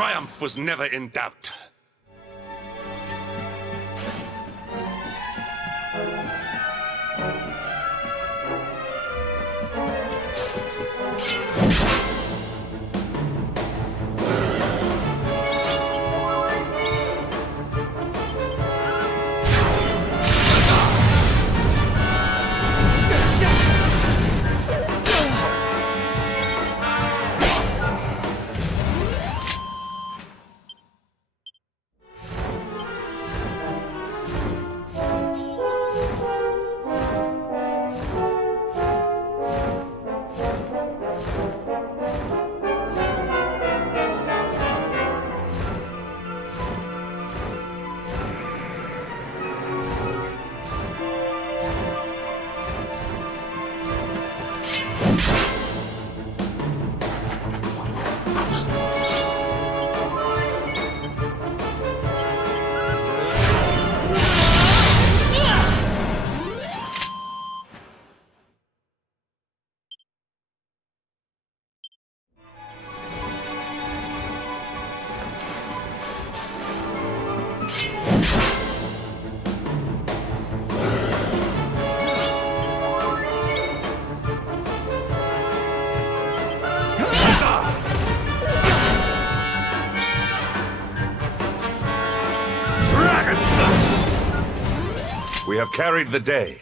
triumph was never in doubt. have carried the day.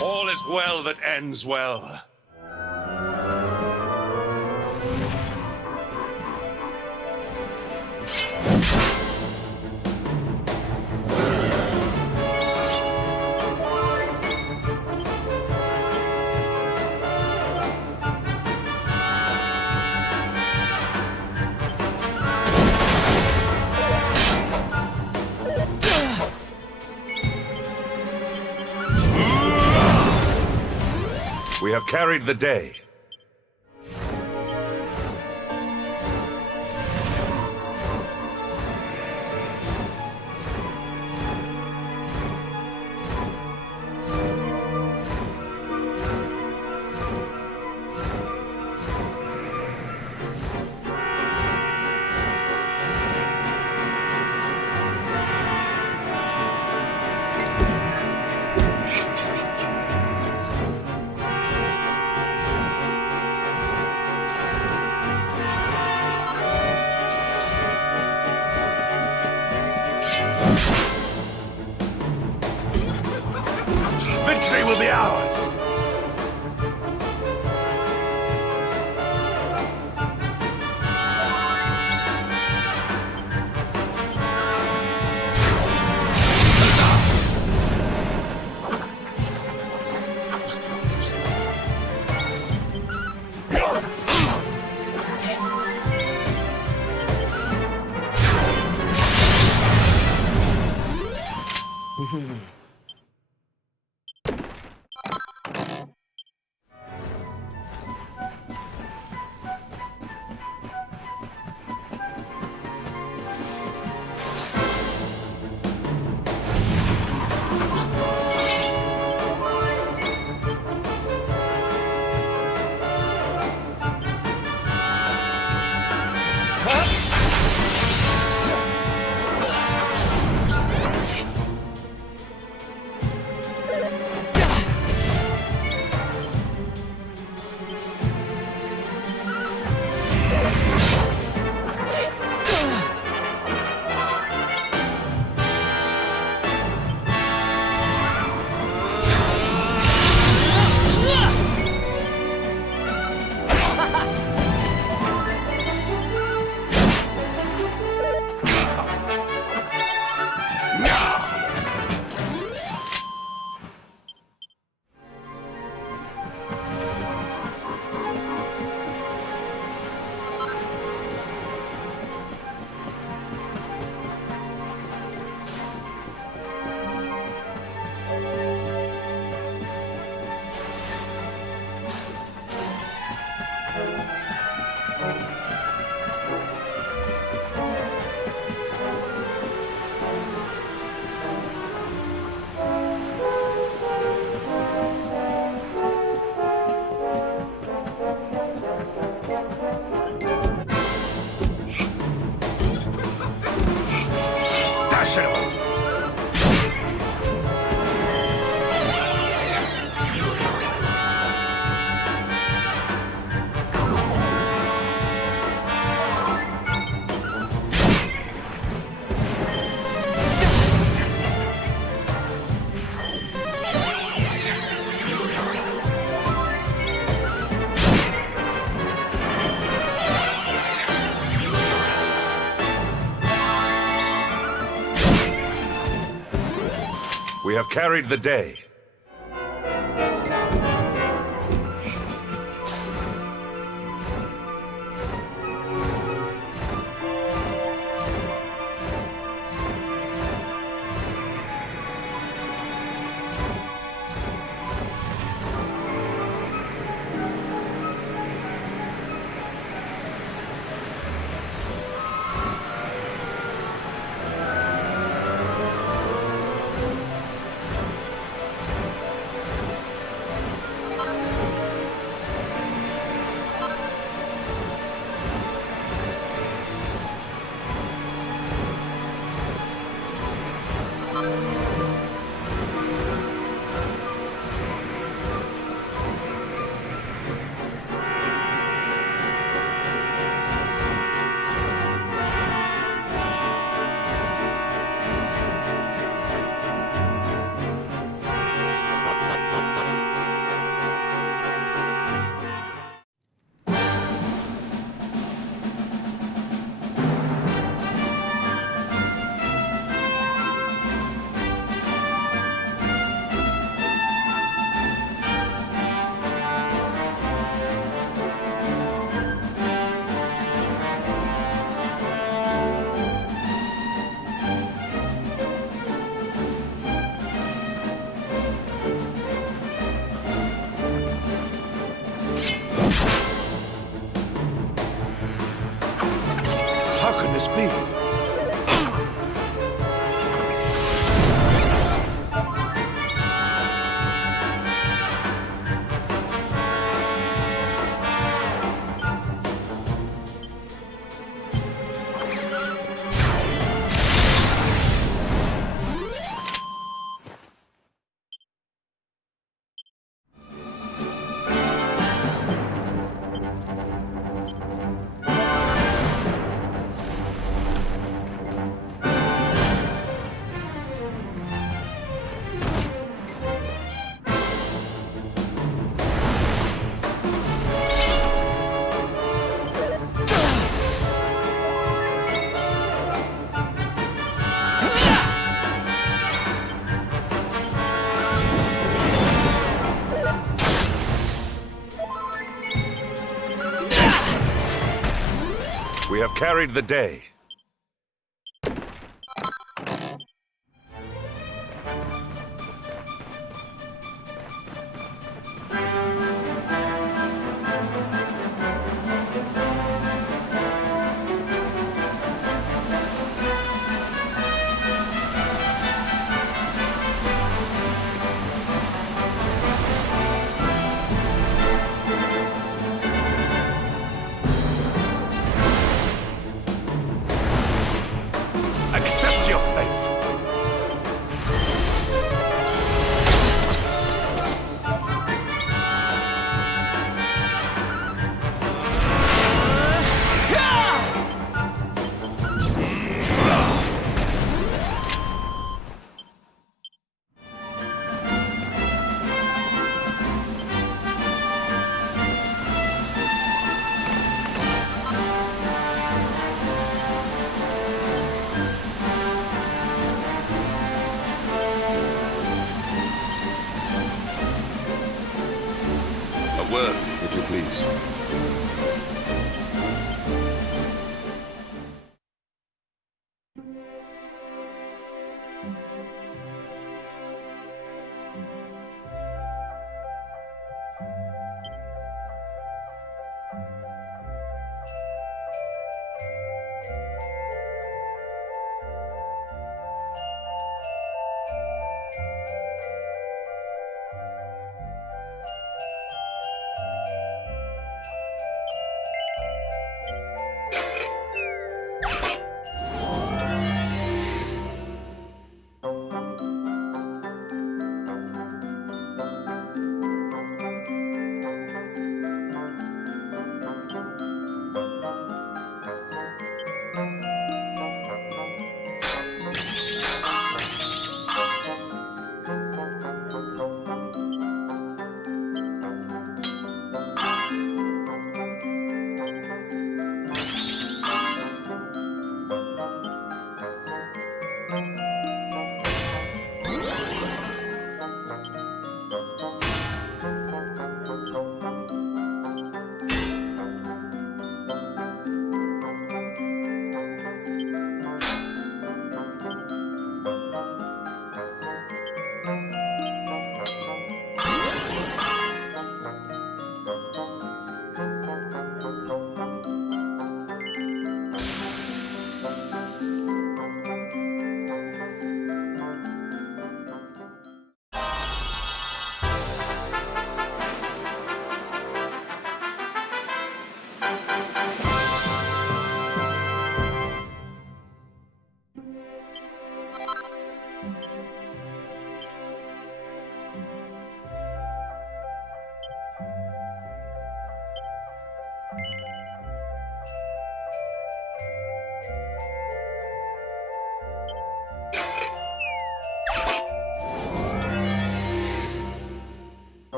All is well that ends well. We have carried the day. Victory will be ours! We have carried the day. this be? We have carried the day. Accept your fate! A word, if you please.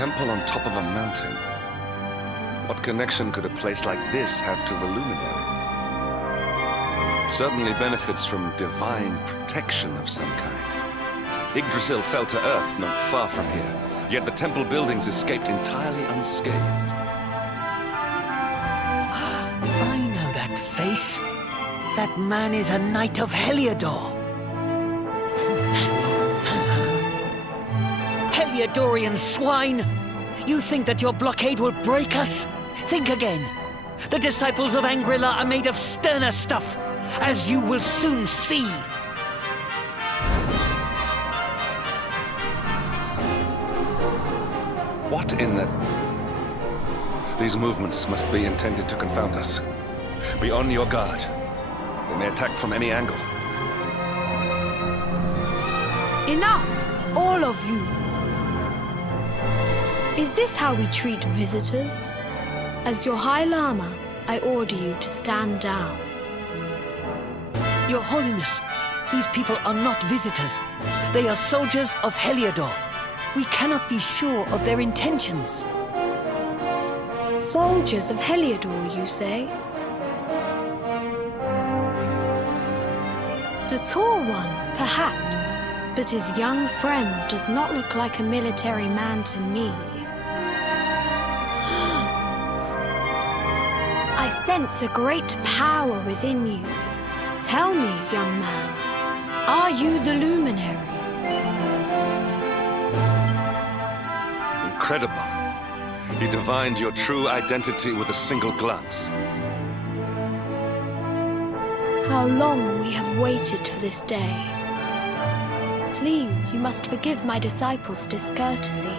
temple on top of a mountain. What connection could a place like this have to the luminary? It certainly benefits from divine protection of some kind. Yggdrasil fell to earth not far from here, yet the temple buildings escaped entirely unscathed. face. That man is a knight of Heliodor. Heliodorian swine! You think that your blockade will break us? Think again. The disciples of Angrila are made of sterner stuff, as you will soon see. What in the... These movements must be intended to confound us. Be on your guard. They may attack from any angle. Enough! All of you! Is this how we treat visitors? As your High Lama, I order you to stand down. Your Holiness, these people are not visitors. They are soldiers of Heliodor. We cannot be sure of their intentions. Soldiers of Heliodor, you say? The tall one, perhaps, but his young friend does not look like a military man to me. I sense a great power within you. Tell me, young man, are you the luminary? Incredible. You divined your true identity with a single glance. How long we have waited for this day. Please, you must forgive my disciples' discourtesy.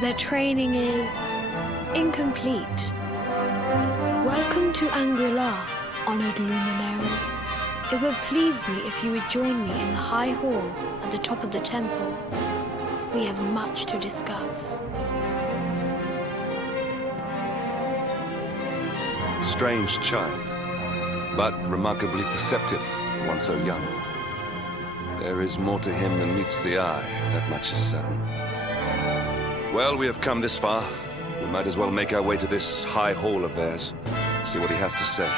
Their training is incomplete. Welcome to Angrila, honored luminary. It would please me if you would join me in the high hall at the top of the temple. We have much to discuss. Strange child, but remarkably perceptive for one so young. There is more to him than meets the eye, that much is certain. Well, we have come this far. We might as well make our way to this high hall of theirs, see what he has to say.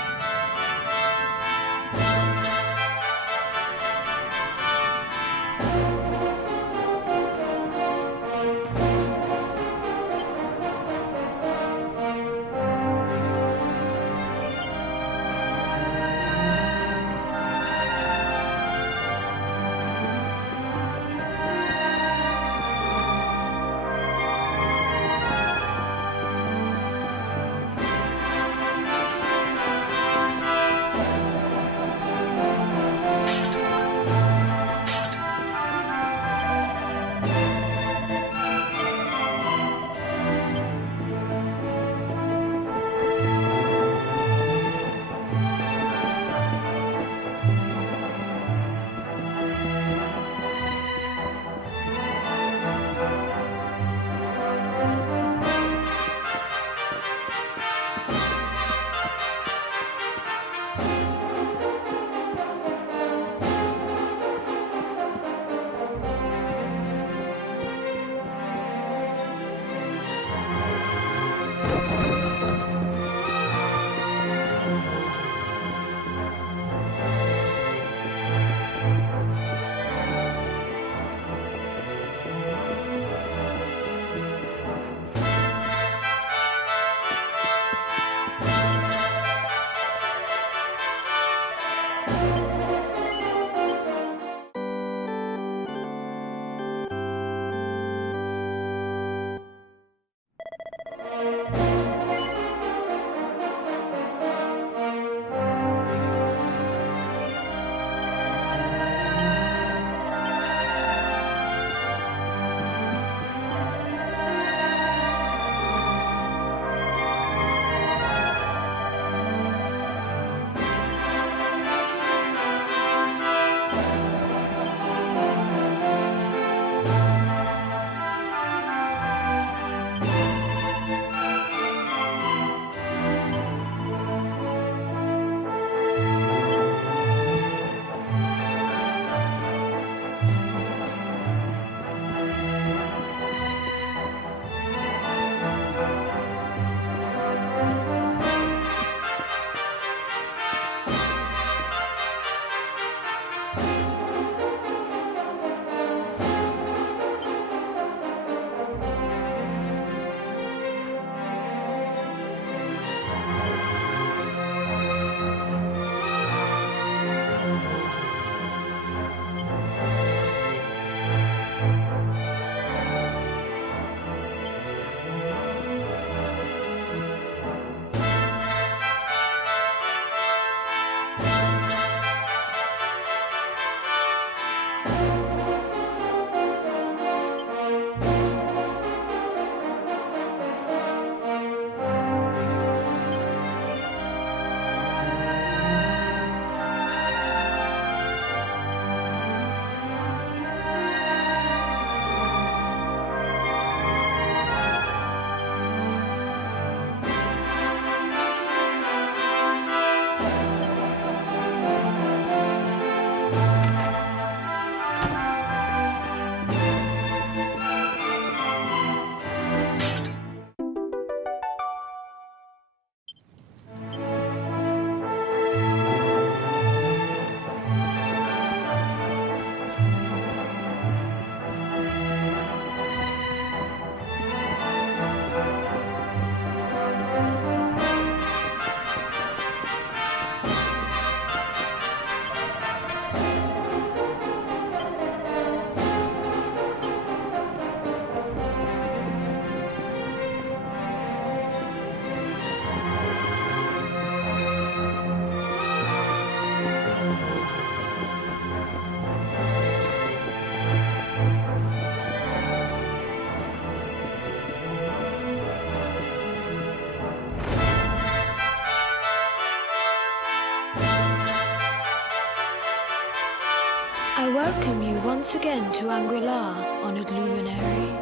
once again to Angri-La, honored luminary.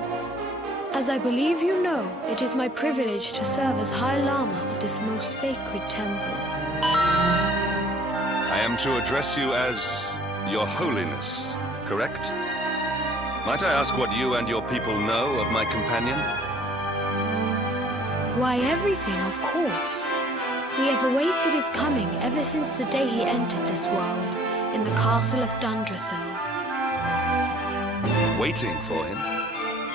As I believe you know, it is my privilege to serve as High Lama of this most sacred temple. I am to address you as Your Holiness, correct? Might I ask what you and your people know of my companion? Why, everything, of course. We have awaited his coming ever since the day he entered this world, in the castle of Dundrasil. Waiting for him?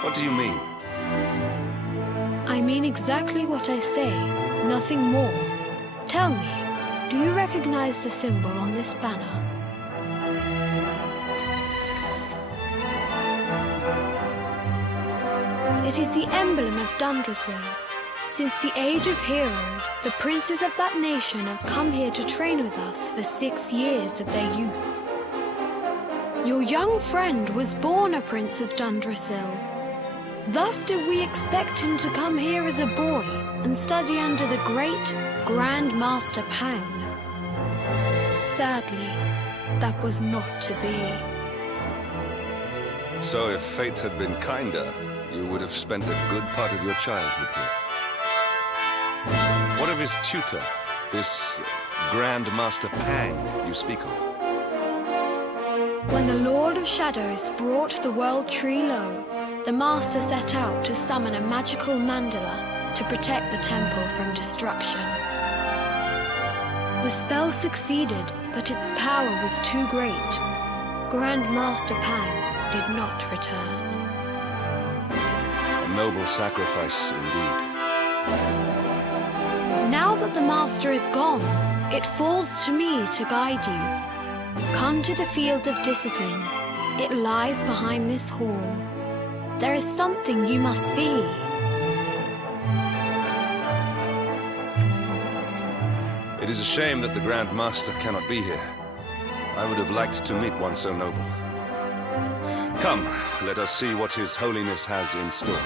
What do you mean? I mean exactly what I say, nothing more. Tell me, do you recognize the symbol on this banner? It is the emblem of Dundrasil. Since the Age of Heroes, the princes of that nation have come here to train with us for 6 years of their youth. Your young friend was born a prince of Dundrasil. Thus did we expect him to come here as a boy and study under the great Grand Master Pang. Sadly, that was not to be. So if fate had been kinder, you would have spent a good part of your childhood here. What of his tutor, this Grand Master Pang you speak of? When the Lord of Shadows brought the world tree low, the Master set out to summon a magical mandala to protect the temple from destruction. The spell succeeded, but its power was too great. Grand Master Pang did not return. A noble sacrifice indeed. Now that the Master is gone, it falls to me to guide you. Come to the field of discipline. It lies behind this hall. There is something you must see. It is a shame that the Grand Master cannot be here. I would have liked to meet one so noble. Come, let us see what His Holiness has in store.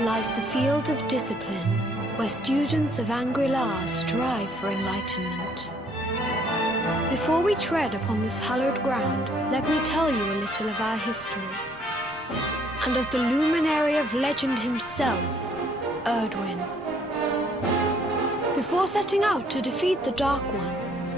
Lies the field of discipline, where students of Angri-La strive for enlightenment. Before we tread upon this hallowed ground, let me tell you a little of our history, and of the luminary of legend himself, Erdwin. Before setting out to defeat the Dark One,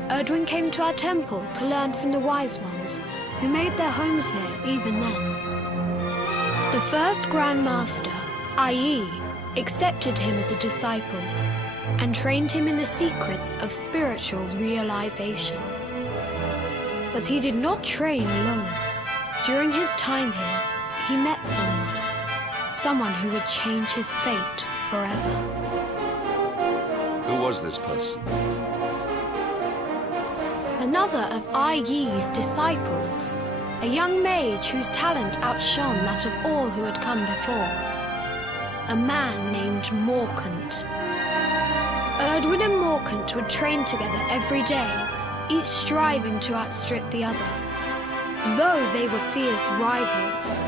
Erdwin came to our temple to learn from the Wise Ones, who made their homes here even then. The first Grand Master, i.e., accepted him as a disciple and trained him in the secrets of spiritual realization. But he did not train alone. During his time here, he met someone who would change his fate forever. Who was this person? Another of Ai Yi's disciples, a young mage whose talent outshone that of all who had come before. A man named Morkant. Erdwin and Morkant would train together every day, each striving to outstrip the other. Though they were fierce rivals,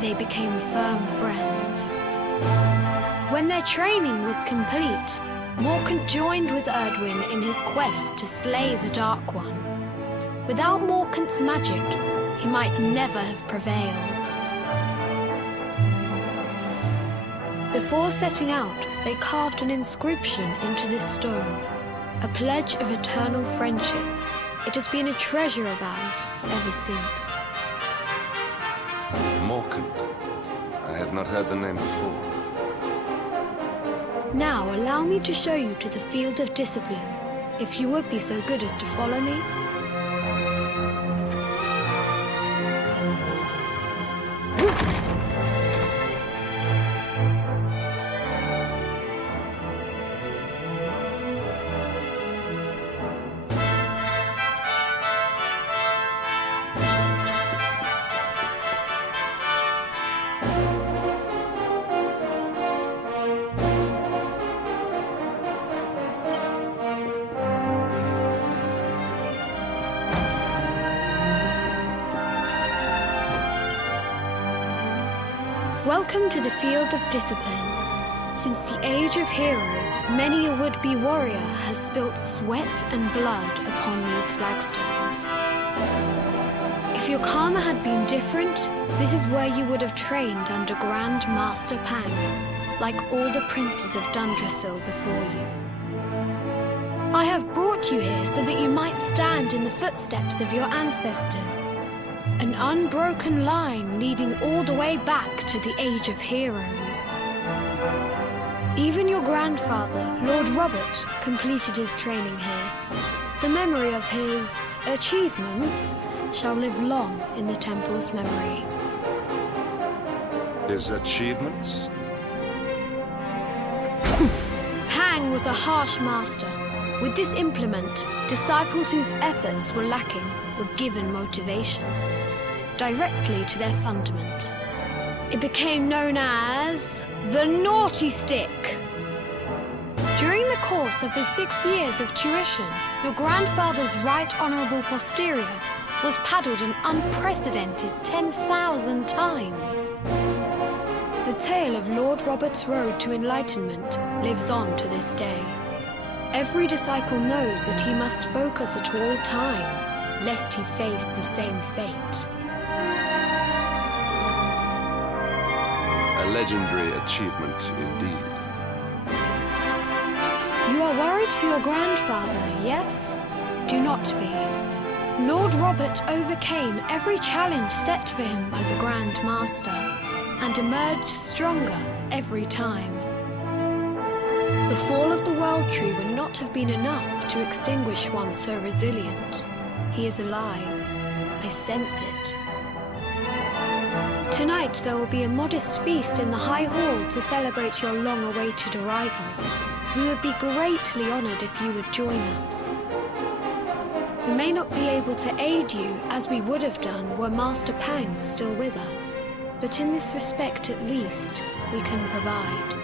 they became firm friends. When their training was complete, Morkant joined with Erdwin in his quest to slay the Dark One. Without Morkant's magic, he might never have prevailed. Before setting out, they carved an inscription into this stone, a pledge of eternal friendship. It has been a treasure of ours ever since. Morkant. I have not heard the name before. Now allow me to show you to the field of discipline, if you would be so good as to follow me. Welcome to the field of discipline. Since the age of heroes, many a would-be warrior has spilt sweat and blood upon these flagstones. If your karma had been different, this is where you would have trained under Grand Master Pang, like all the princes of Dundrasil before you. I have brought you here so that you might stand in the footsteps of your ancestors. An unbroken line leading all the way back to the Age of Heroes. Even your grandfather, Lord Robert, completed his training here. The memory of his achievements shall live long in the temple's memory. His achievements? Pang was a harsh master. With this implement, disciples whose efforts were lacking were given motivation directly to their fundament. It became known as the Naughty Stick. During the course of his 6 years of tuition, your grandfather's right honourable posterior was paddled an unprecedented 10,000 times. The tale of Lord Robert's road to enlightenment lives on to this day. Every disciple knows that he must focus at all times, lest he face the same fate. A legendary achievement indeed. You are worried for your grandfather, yes? Do not be. Lord Robert overcame every challenge set for him by the Grand Master, and emerged stronger every time. The fall of the World Tree would not have been enough to extinguish one so resilient. He is alive. I sense it. Tonight there will be a modest feast in the High Hall to celebrate your long-awaited arrival. We would be greatly honored if you would join us. We may not be able to aid you as we would have done were Master Pang still with us, but in this respect at least, we can provide.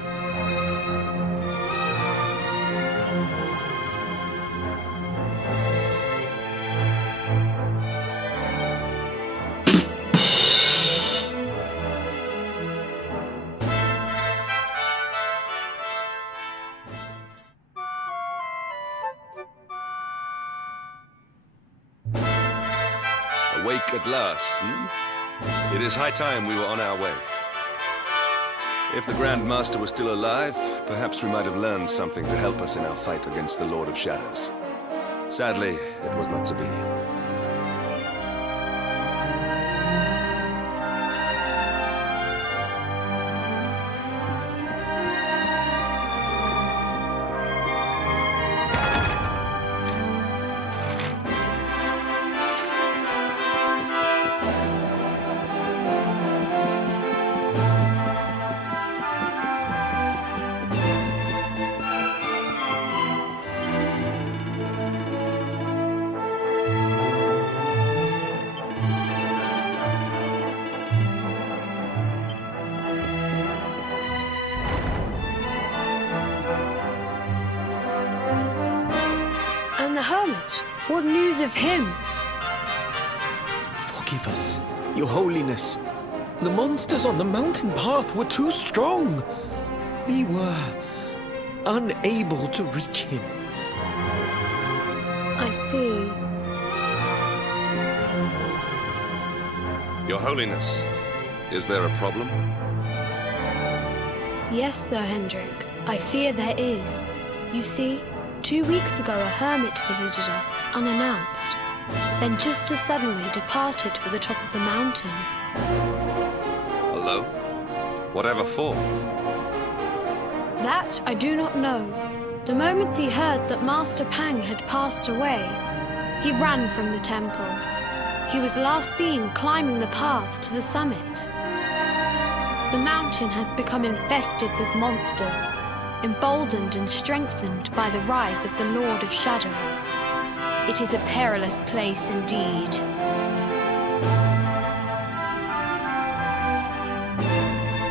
Awake at last, hmm? It is high time we were on our way. If the Grand Master was still alive, perhaps we might have learned something to help us in our fight against the Lord of Shadows. Sadly, it was not to be. Hermit, what news of him? Forgive us, Your Holiness. The monsters on the mountain path were too strong. We were unable to reach him. I see. Your Holiness, is there a problem? Yes, Sir Hendrik. I fear there is. You see, 2 weeks ago a hermit visited us, unannounced. Then just as suddenly departed for the top of the mountain. Hello? Whatever for? That I do not know. The moment he heard that Master Pang had passed away, he ran from the temple. He was last seen climbing the path to the summit. The mountain has become infested with monsters, emboldened and strengthened by the rise of the Lord of Shadows. It is a perilous place indeed.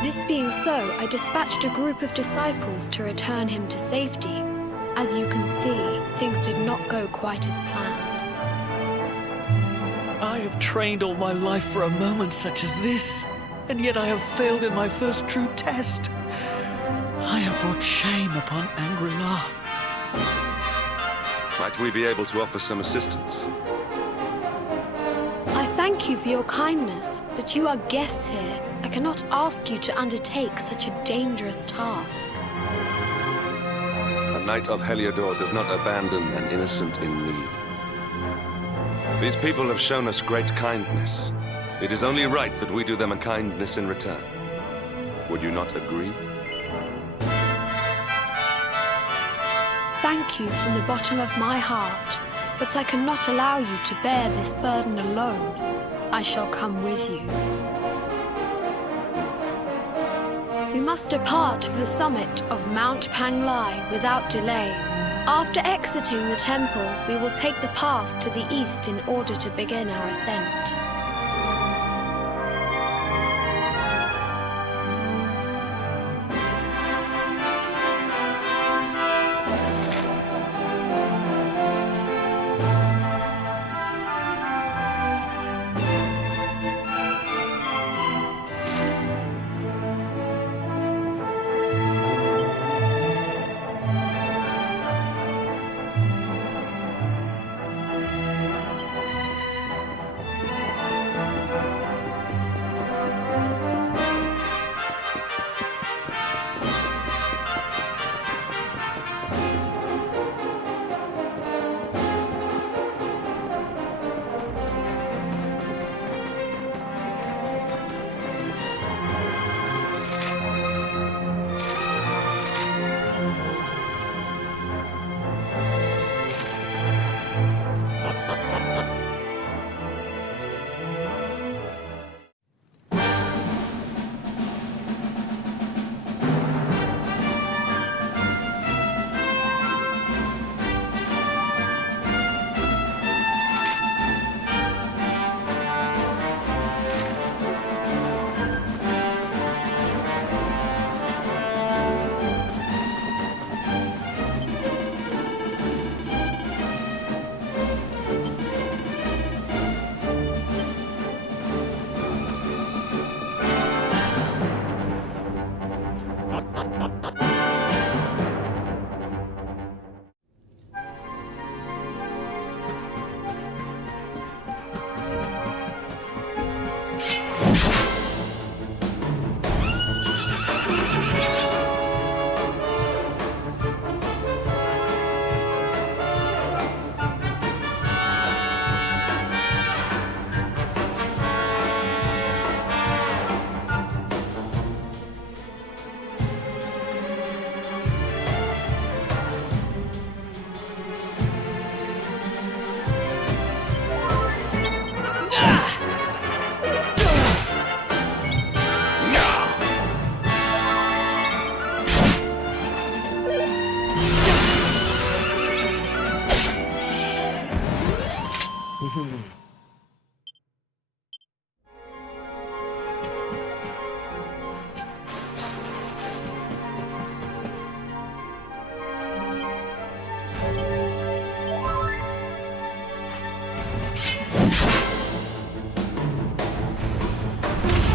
This being so, I dispatched a group of disciples to return him to safety. As you can see, things did not go quite as planned. I have trained all my life for a moment such as this, and yet I have failed in my first true test. I have brought shame upon Angri-La. Might we be able to offer some assistance? I thank you for your kindness, but you are guests here. I cannot ask you to undertake such a dangerous task. A knight of Heliodor does not abandon an innocent in need. These people have shown us great kindness. It is only right that we do them a kindness in return. Would you not agree? Thank you from the bottom of my heart, but I cannot allow you to bear this burden alone. I shall come with you. We must depart for the summit of Mount Panglai without delay. After exiting the temple, we will take the path to the east in order to begin our ascent.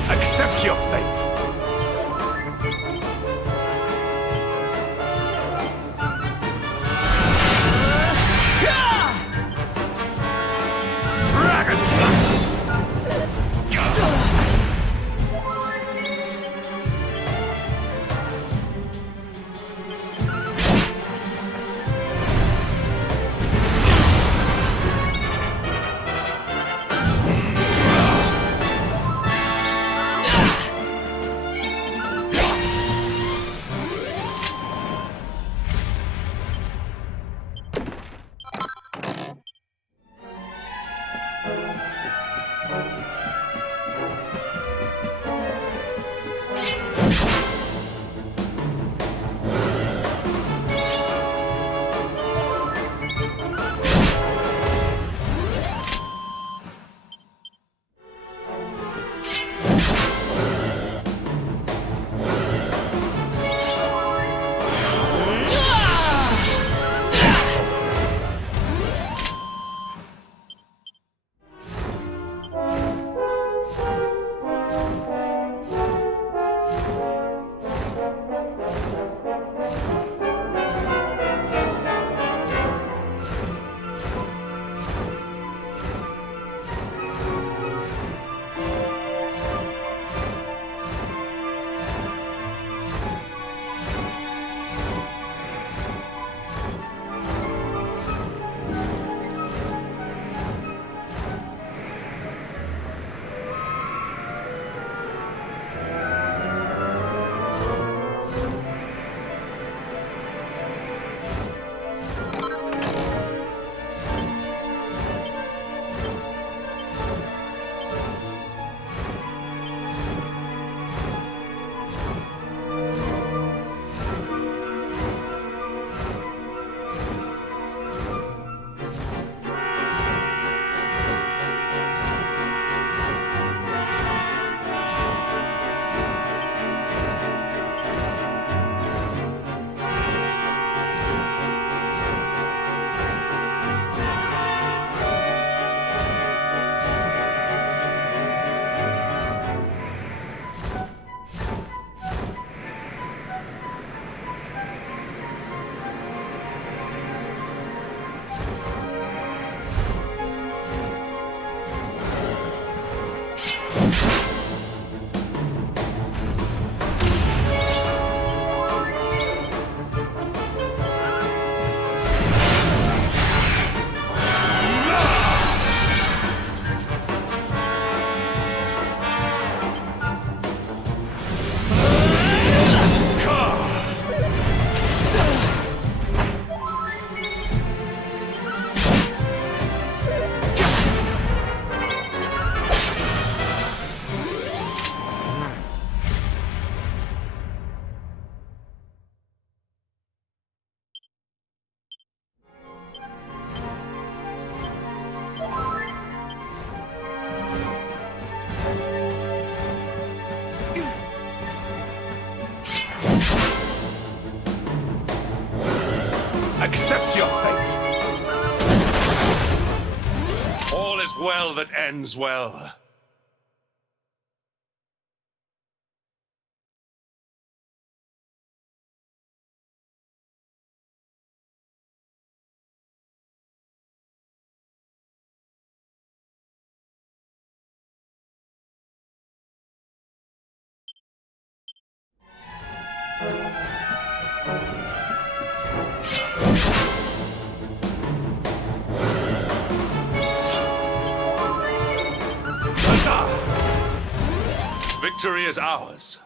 Accept your fate! Dragon Slap! well that ends well. Huzzah! Victory is ours.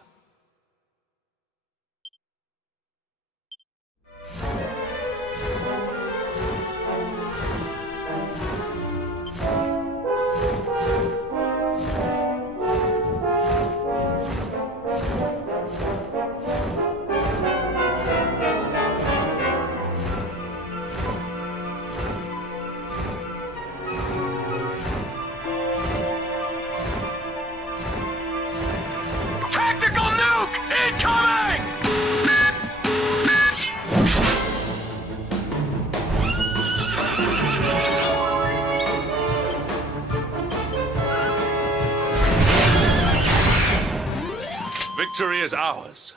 Tactical nuke incoming! Victory is ours.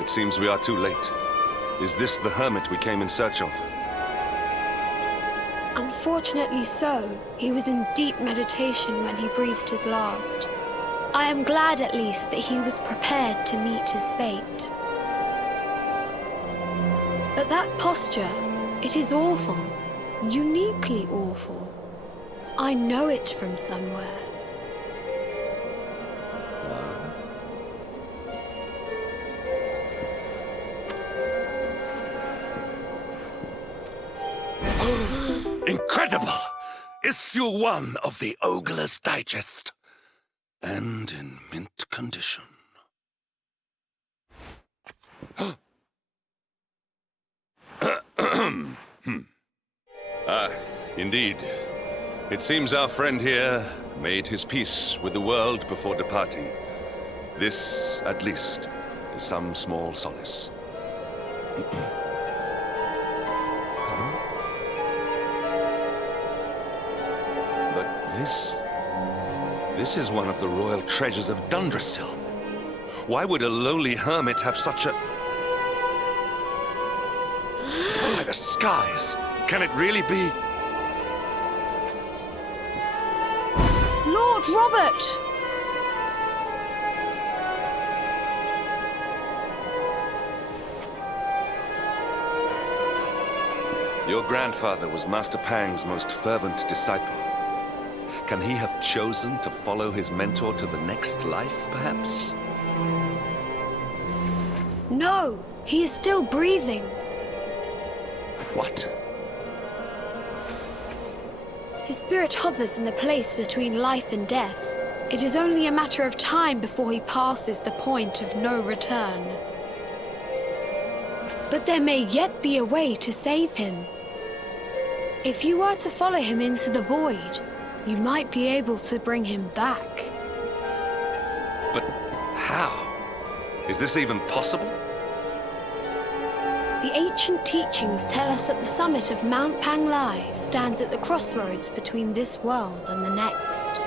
It seems we are too late. Is this the hermit we came in search of? Unfortunately so. He was in deep meditation when he breathed his last. I am glad at least that he was prepared to meet his fate. But that posture, it is awful. Uniquely awful. I know it from somewhere. Incredible! Issue 1 of the Ogler's Digest. And in mint condition. Indeed. It seems our friend here made his peace with the world before departing. This, at least, is some small solace. But this is one of the royal treasures of Dundrasil. Why would a lowly hermit have such a... By the skies! Can it really be? Lord Robert! Your grandfather was Master Pang's most fervent disciple. Can he have chosen to follow his mentor to the next life, perhaps? No, he is still breathing. What? His spirit hovers in the place between life and death. It is only a matter of time before he passes the point of no return. But there may yet be a way to save him. If you were to follow him into the void, you might be able to bring him back. But how? Is this even possible? The ancient teachings tell us that the summit of Mount Panglai stands at the crossroads between this world and the next.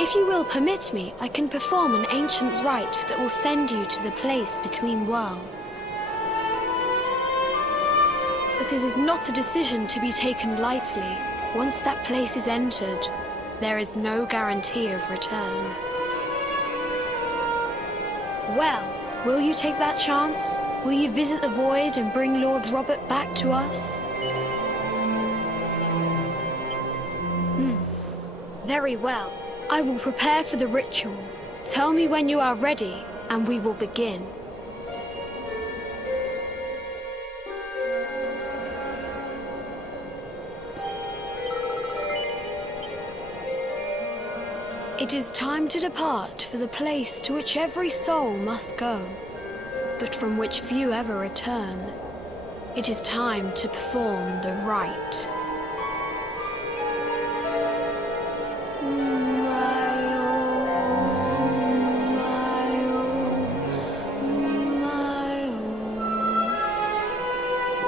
If you will permit me, I can perform an ancient rite that will send you to the place between worlds. But it is not a decision to be taken lightly. Once that place is entered, there is no guarantee of return. Well, will you take that chance? Will you visit the void and bring Lord Robert back to us? Very well. I will prepare for the ritual. Tell me when you are ready, and we will begin. It is time to depart for the place to which every soul must go, but from which few ever return. It is time to perform the rite.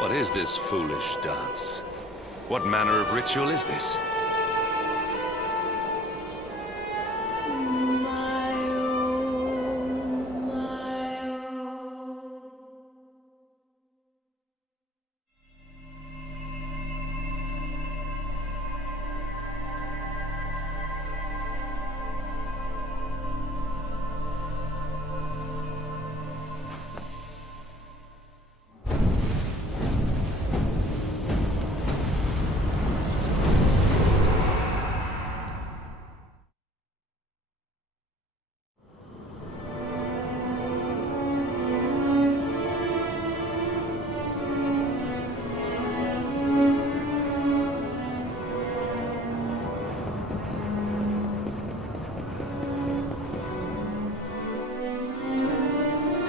What is this foolish dance? What manner of ritual is this?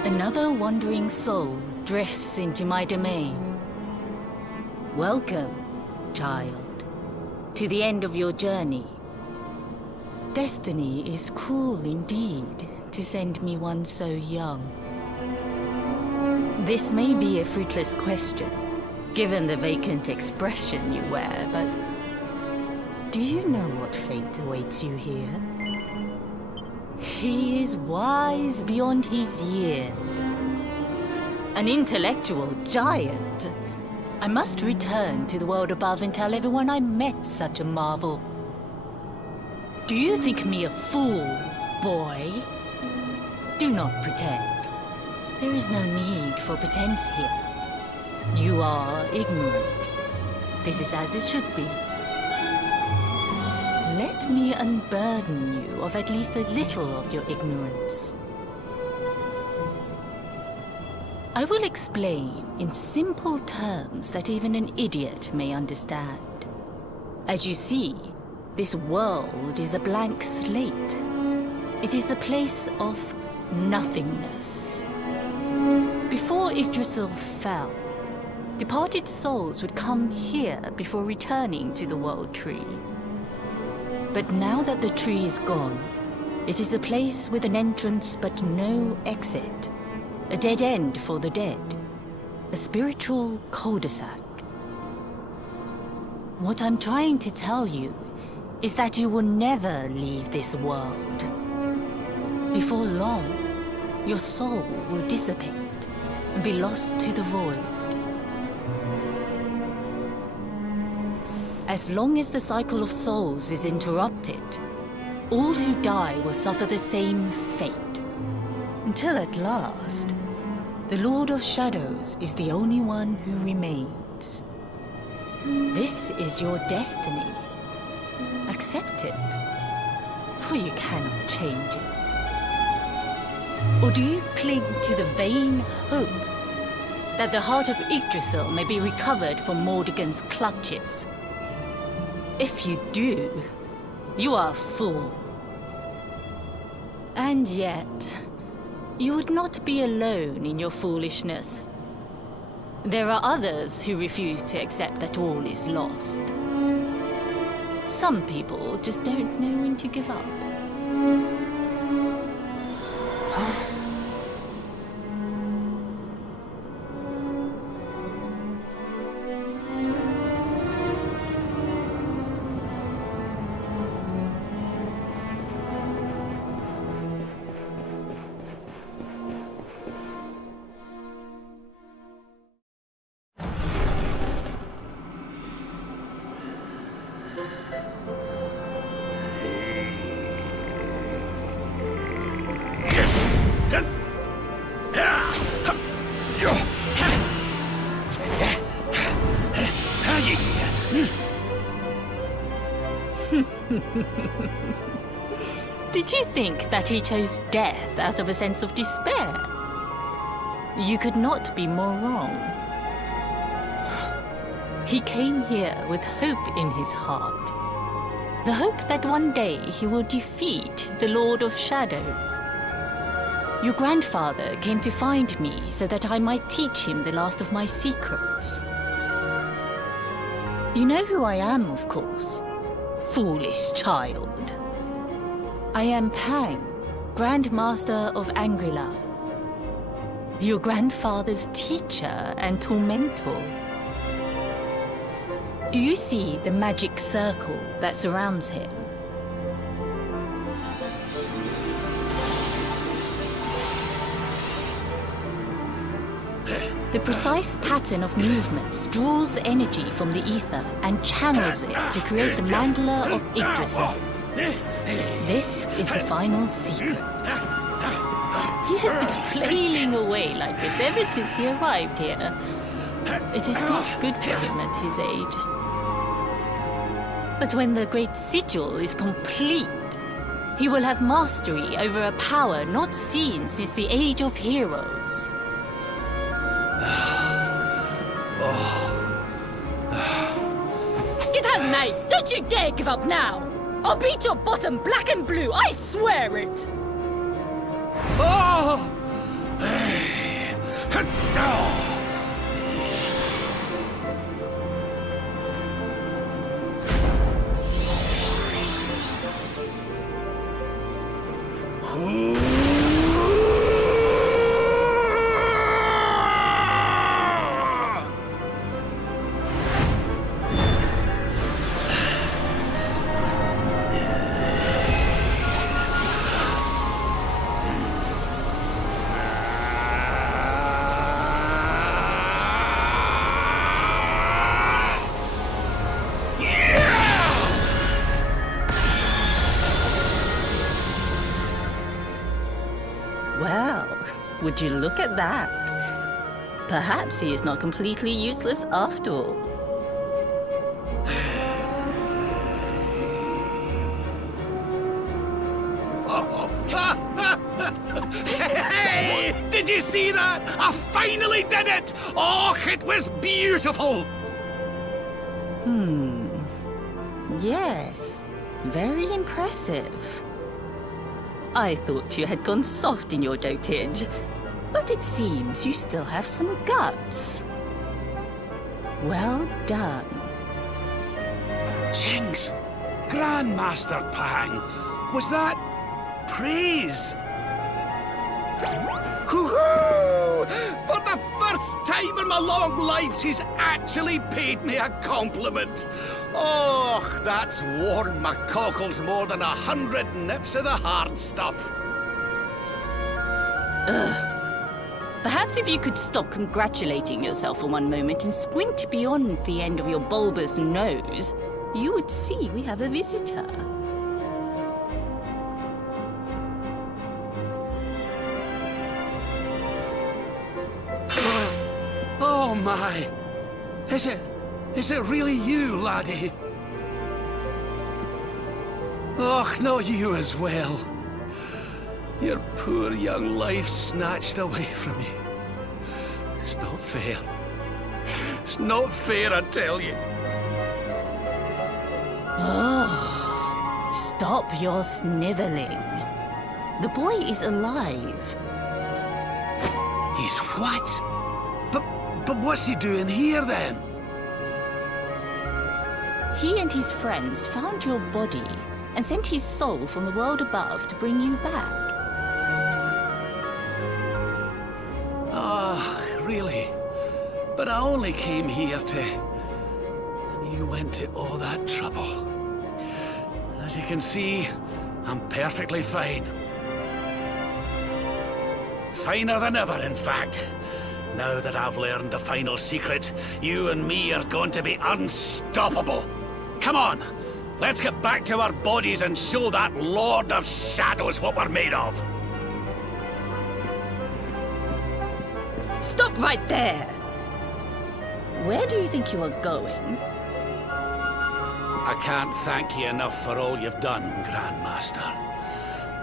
Another wandering soul drifts into my domain. Welcome, child, to the end of your journey. Destiny is cruel indeed to send me one so young. This may be a fruitless question, given the vacant expression you wear, but do you know what fate awaits you here? He is wise beyond his years. An intellectual giant. I must return to the world above and tell everyone I met such a marvel. Do you think me a fool, boy? Do not pretend. There is no need for pretense here. You are ignorant. This is as it should be. Let me unburden you of at least a little of your ignorance. I will explain in simple terms that even an idiot may understand. As you see, this world is a blank slate. It is a place of nothingness. Before Yggdrasil fell, departed souls would come here before returning to the World Tree. But now that the tree is gone, it is a place with an entrance but no exit. A dead end for the dead. A spiritual cul-de-sac. What I'm trying to tell you is that you will never leave this world. Before long, your soul will dissipate and be lost to the void. As long as the cycle of souls is interrupted, all who die will suffer the same fate. Until at last, the Lord of Shadows is the only one who remains. This is your destiny. accept it, for you cannot change it? Or do you cling to the vain hope that the heart of Yggdrasil may be recovered from Mordegon's clutches? If you do, you are a fool. And yet, you would not be alone in your foolishness. There are others who refuse to accept that all is lost. Some people just don't know when to give up. Did you think that he chose death out of a sense of despair? You could not be more wrong. He came here with hope in his heart. The hope that one day he will defeat the Lord of Shadows. Your grandfather came to find me so that I might teach him the last of my secrets. You know who I am, of course. Foolish child. I am Pang, Grandmaster of Angrila. Your grandfather's teacher and tormentor. Do you see the magic circle that surrounds him? The precise pattern of movements draws energy from the ether and channels it to create the Mandala of Yggdrasil. This is the final secret. He has been flailing away like this ever since he arrived here. It is not good for him at his age. But when the great sigil is complete, he will have mastery over a power not seen since the Age of Heroes. Get out, mate! Don't you dare give up now! I'll beat your bottom black and blue, I swear it! Oh! Would you look at that? Perhaps he is not completely useless after all. Hey! Did you see that? I finally did it! Oh, it was beautiful! Yes, very impressive. I thought you had gone soft in your dotage, but it seems you still have some guts. Well done. Jinx! Grandmaster Pang! Was that praise? Hoo-hoo! For the first time in my long life, she's actually paid me a compliment. Oh, that's warmed my cockles more than 100 nips of the hard stuff. Perhaps if you could stop congratulating yourself for one moment and squint beyond the end of your bulbous nose, you would see we have a visitor. Oh my! Is it really you, laddie? Och, not you as well. Your poor young life snatched away from you. It's not fair. It's not fair, I tell you. Oh, stop your sniveling. The boy is alive. He's what? But what's he doing here then? He and his friends found your body and sent his soul from the world above to bring you back. Ah, really? But I only came here to... And you went to all that trouble. As you can see, I'm perfectly fine. Finer than ever, in fact. Now that I've learned the final secret, you and me are going to be unstoppable. Come on, let's get back to our bodies and show that Lord of Shadows what we're made of. Stop right there! Where do you think you are going? I can't thank you enough for all you've done, Grandmaster.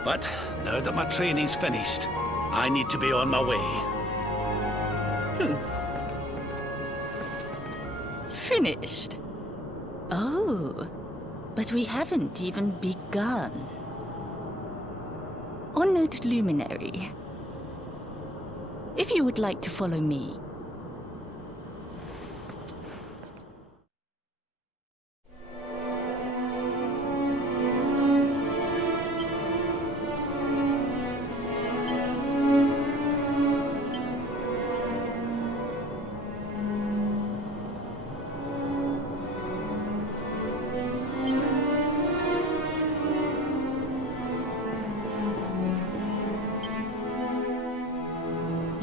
But now that my training's finished, I need to be on my way. Finished? Oh, but we haven't even begun. Honored Luminary, if you would like to follow me.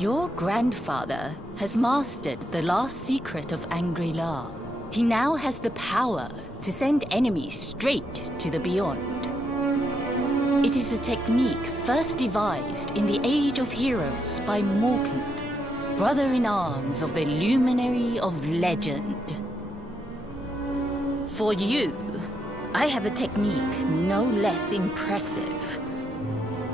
Your grandfather has mastered the last secret of Angri-La. He now has the power to send enemies straight to the beyond. It is a technique first devised in the Age of Heroes by Morkant, brother-in-arms of the Luminary of Legend. For you, I have a technique no less impressive.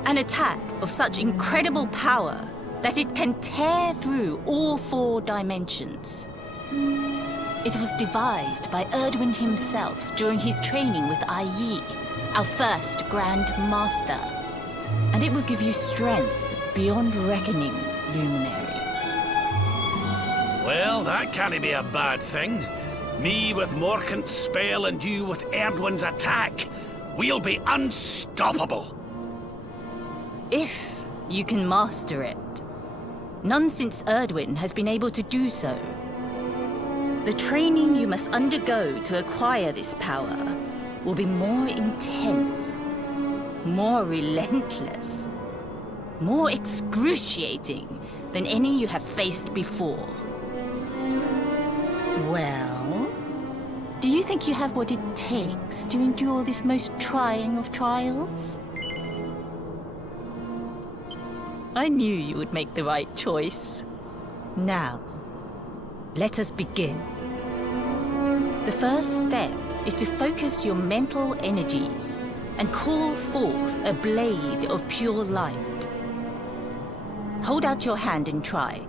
An attack of such incredible power that it can tear through all 4 dimensions. It was devised by Erdwin himself during his training with Yi, our first Grand Master. And it will give you strength beyond reckoning, Luminary. Well, that can't be a bad thing. Me with Morkant's spell and you with Erdwin's attack. We'll be unstoppable. If you can master it. None since Erdwin has been able to do so. The training you must undergo to acquire this power will be more intense, more relentless, more excruciating than any you have faced before. Well, do you think you have what it takes to endure this most trying of trials? I knew you would make the right choice. Now, let us begin. The first step is to focus your mental energies and call forth a blade of pure light. Hold out your hand and try.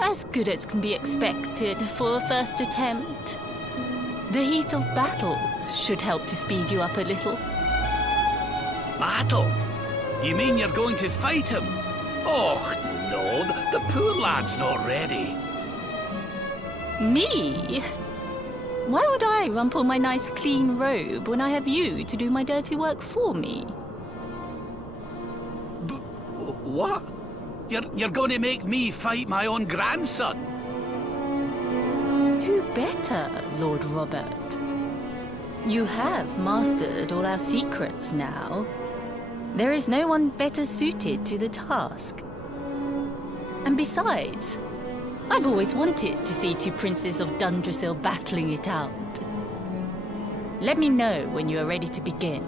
As good as can be expected for a first attempt. The heat of battle should help to speed you up a little. Battle? You mean you're going to fight him? Oh, no, the poor lad's not ready. Me? Why would I rumple my nice clean robe when I have you to do my dirty work for me? What? You're going to make me fight my own grandson? Who better, Lord Robert? You have mastered all our secrets now. There is no one better suited to the task. And besides, I've always wanted to see 2 princes of Dundrasil battling it out. Let me know when you are ready to begin.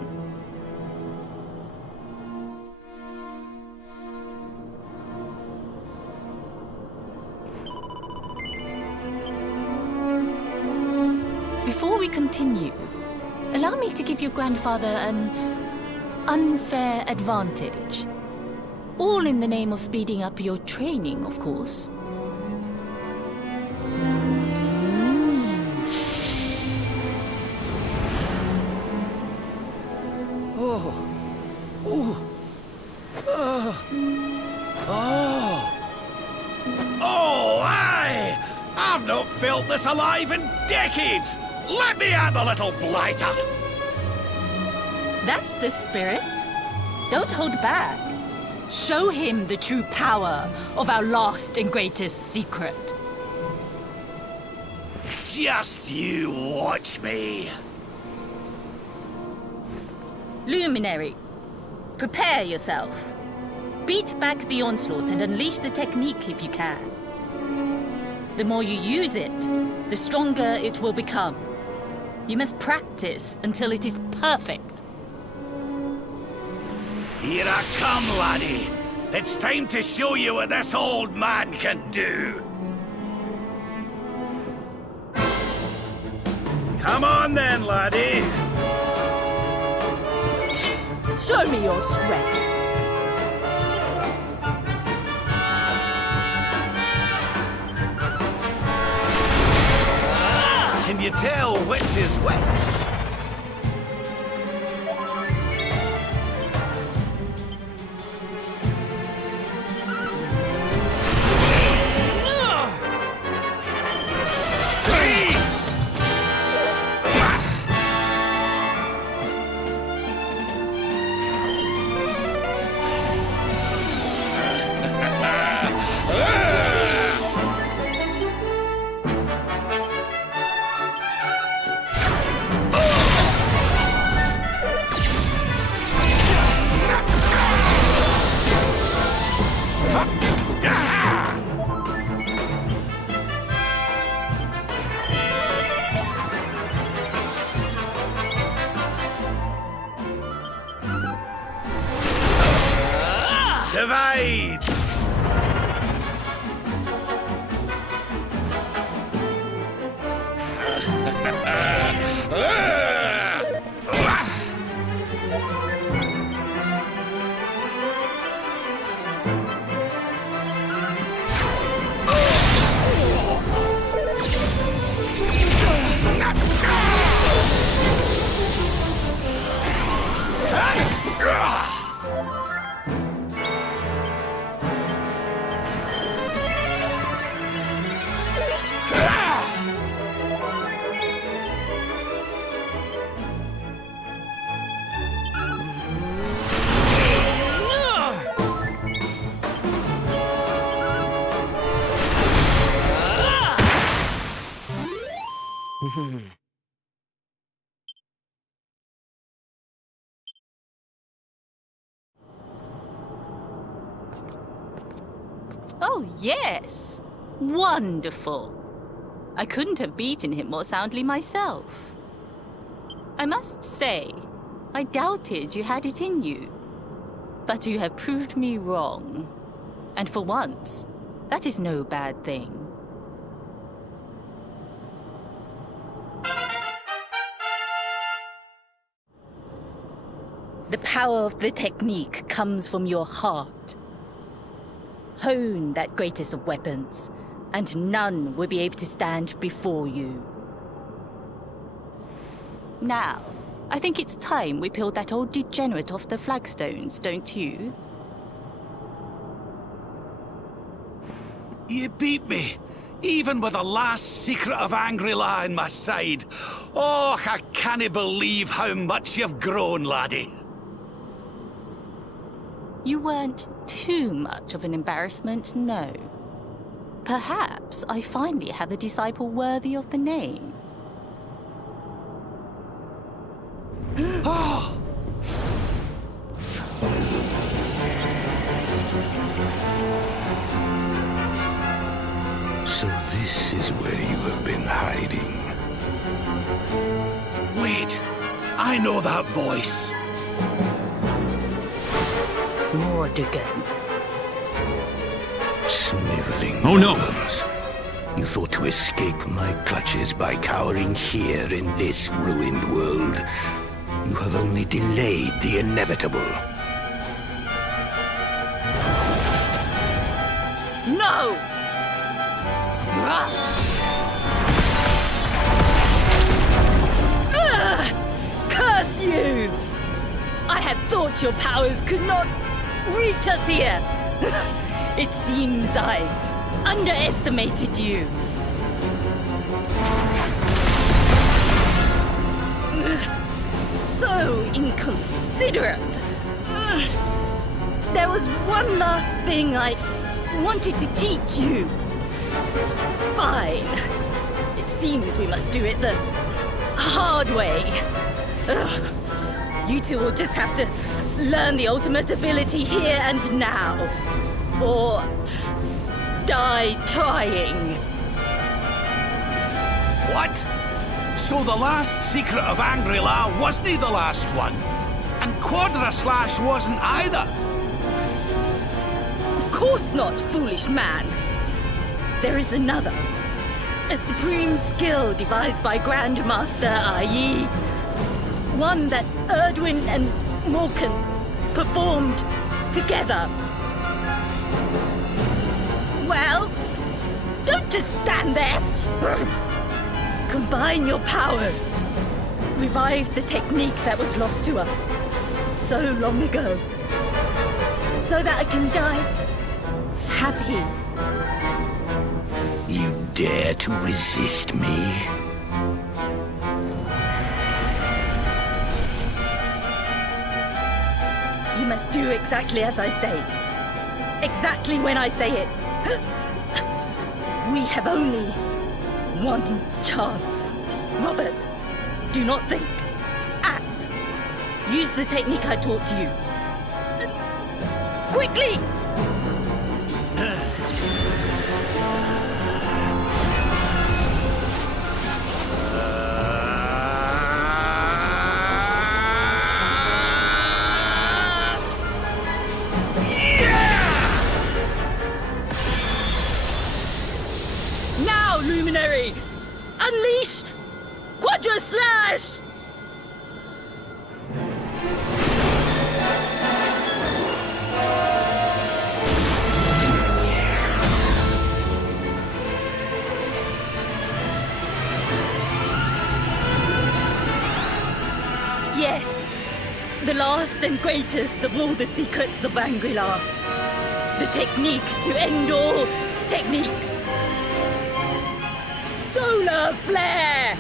Before we continue, allow me to give your grandfather an unfair advantage. All in the name of speeding up your training, of course. Oh, aye! I've not felt this alive in decades! Let me at the little blighter! That's the spirit. Don't hold back. Show him the true power of our last and greatest secret. Just you watch me. Luminary, prepare yourself. Beat back the onslaught and unleash the technique if you can. The more you use it, the stronger it will become. You must practice until it is perfect. Here I come, laddie. It's time to show you what this old man can do. Come on then, laddie. Show me your strength. Can you tell which is which? Divide! Oh, yes. Wonderful. I couldn't have beaten him more soundly myself. I must say, I doubted you had it in you. But you have proved me wrong. And for once, that is no bad thing. The power of the technique comes from your heart. Hone that greatest of weapons, and none will be able to stand before you. Now, I think it's time we peeled that old degenerate off the flagstones, don't you? You beat me, even with the last secret of Angry-La in my side. Oh, I can't believe how much you've grown, laddie. You weren't too much of an embarrassment, no. Perhaps I finally have a disciple worthy of the name. Oh! So this is where you have been hiding. Wait, I know that voice. Mordigan. Sniveling Oh, no. worms. You thought to escape my clutches by cowering here in this ruined world. You have only delayed the inevitable. No! Curse you! I had thought your powers could not reach us here. It seems I underestimated you. So inconsiderate. There was one last thing I wanted to teach you. Fine. It seems we must do it the hard way. You two will just have to learn the ultimate ability here and now. Or die trying. What? So the last secret of Angry-La wasn't the last one? And Quadra Slash wasn't either? Of course not, foolish man. There is another. A supreme skill devised by Grandmaster i.e. one that Erdwin and Morkan performed together. Well, don't just stand there. Combine your powers. Revive the technique that was lost to us so long ago. So that I can die happy. You dare to resist me? You must do exactly as I say. Exactly when I say it. We have only one chance. Robert, do not think. Act. Use the technique I taught you. Quickly! Luminary! Unleash Quadra Slash! Yes, the last and greatest of all the secrets of Angry-La. The technique to end all techniques. Solar Flare!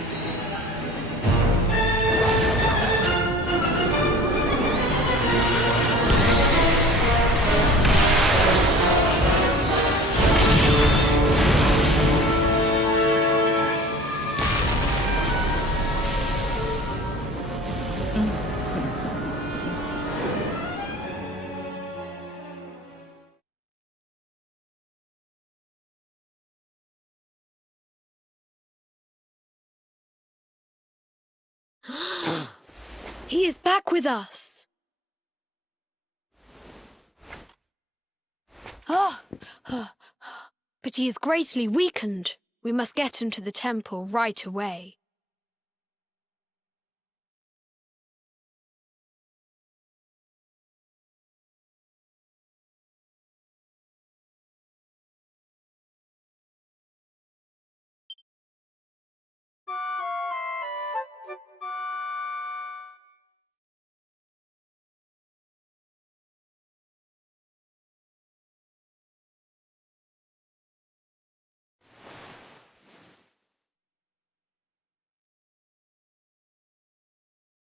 He is back with us. But he is greatly weakened. We must get him to the temple right away.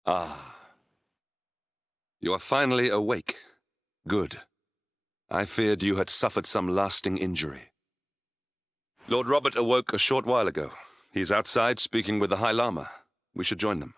Ah. You are finally awake. Good. I feared you had suffered some lasting injury. Lord Robert awoke a short while ago. He's outside speaking with the High Lama. We should join them.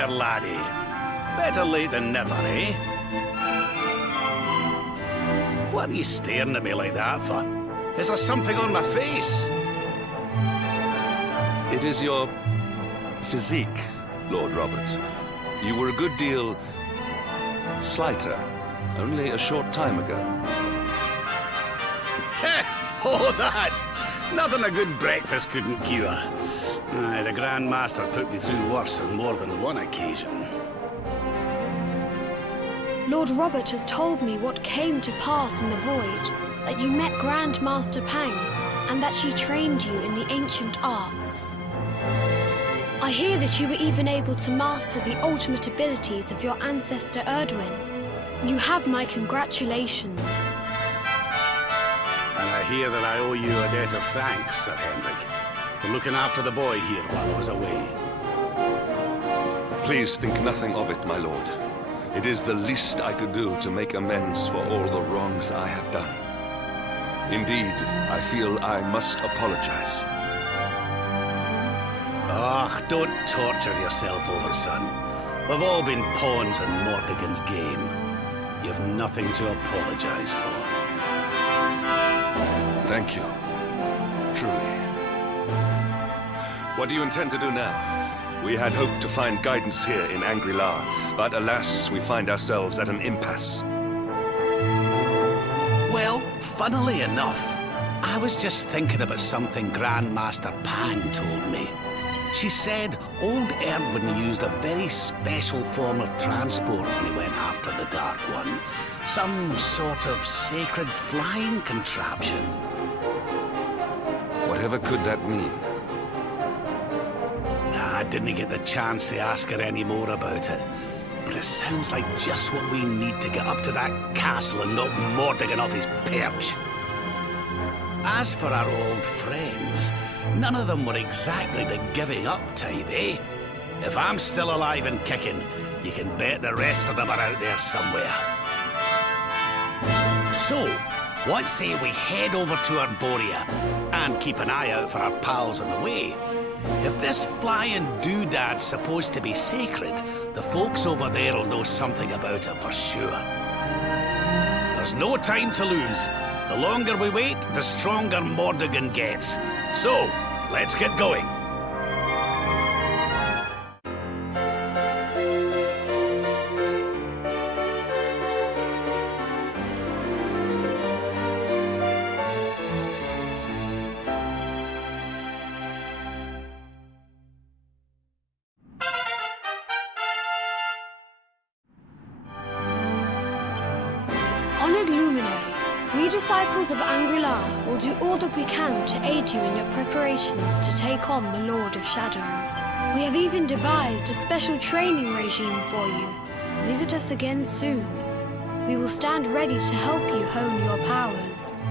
there, laddie. Better late than never, eh? What are you staring at me like that for? Is there something on my face? It is your physique, Lord Robert. You were a good deal slighter only a short time ago. Oh, that! Nothing a good breakfast couldn't cure. Aye, the Grand Master put me through worse on more than one occasion. Lord Robert has told me what came to pass in the void, that you met Grand Master Pang, and that she trained you in the ancient arts. I hear that you were even able to master the ultimate abilities of your ancestor Erdwin. You have my congratulations. And I hear that I owe you a debt of thanks, Sir Henrik, for looking after the boy here while I was away. Please think nothing of it, my lord. It is the least I could do to make amends for all the wrongs I have done. Indeed, I feel I must apologize. Ah, don't torture yourself over, son. We've all been pawns in Mordegon's game. You've nothing to apologize for. Thank you. Truly. What do you intend to do now? We had hoped to find guidance here in Angri-La, but alas, we find ourselves at an impasse. Well, funnily enough, I was just thinking about something Grandmaster Pang told me. She said old Erdwin used a very special form of transport when he went after the Dark One. Some sort of sacred flying contraption. Whatever could that mean? I didn't get the chance to ask her any more about it. But it sounds like just what we need to get up to that castle and knock Mordegon off his perch. As for our old friends, none of them were exactly the giving up type, eh? If I'm still alive and kicking, you can bet the rest of them are out there somewhere. So, what say we head over to Arborea and keep an eye out for our pals on the way? If this flying doodad's supposed to be sacred, the folks over there will know something about it for sure. There's no time to lose. The longer we wait, the stronger Mordegon gets. So, let's get going. Honored Luminary, we disciples of Angri-La will do all that we can to aid you in your preparations to take on the Lord of Shadows. We have even devised a special training regime for you. Visit us again soon. We will stand ready to help you hone your powers.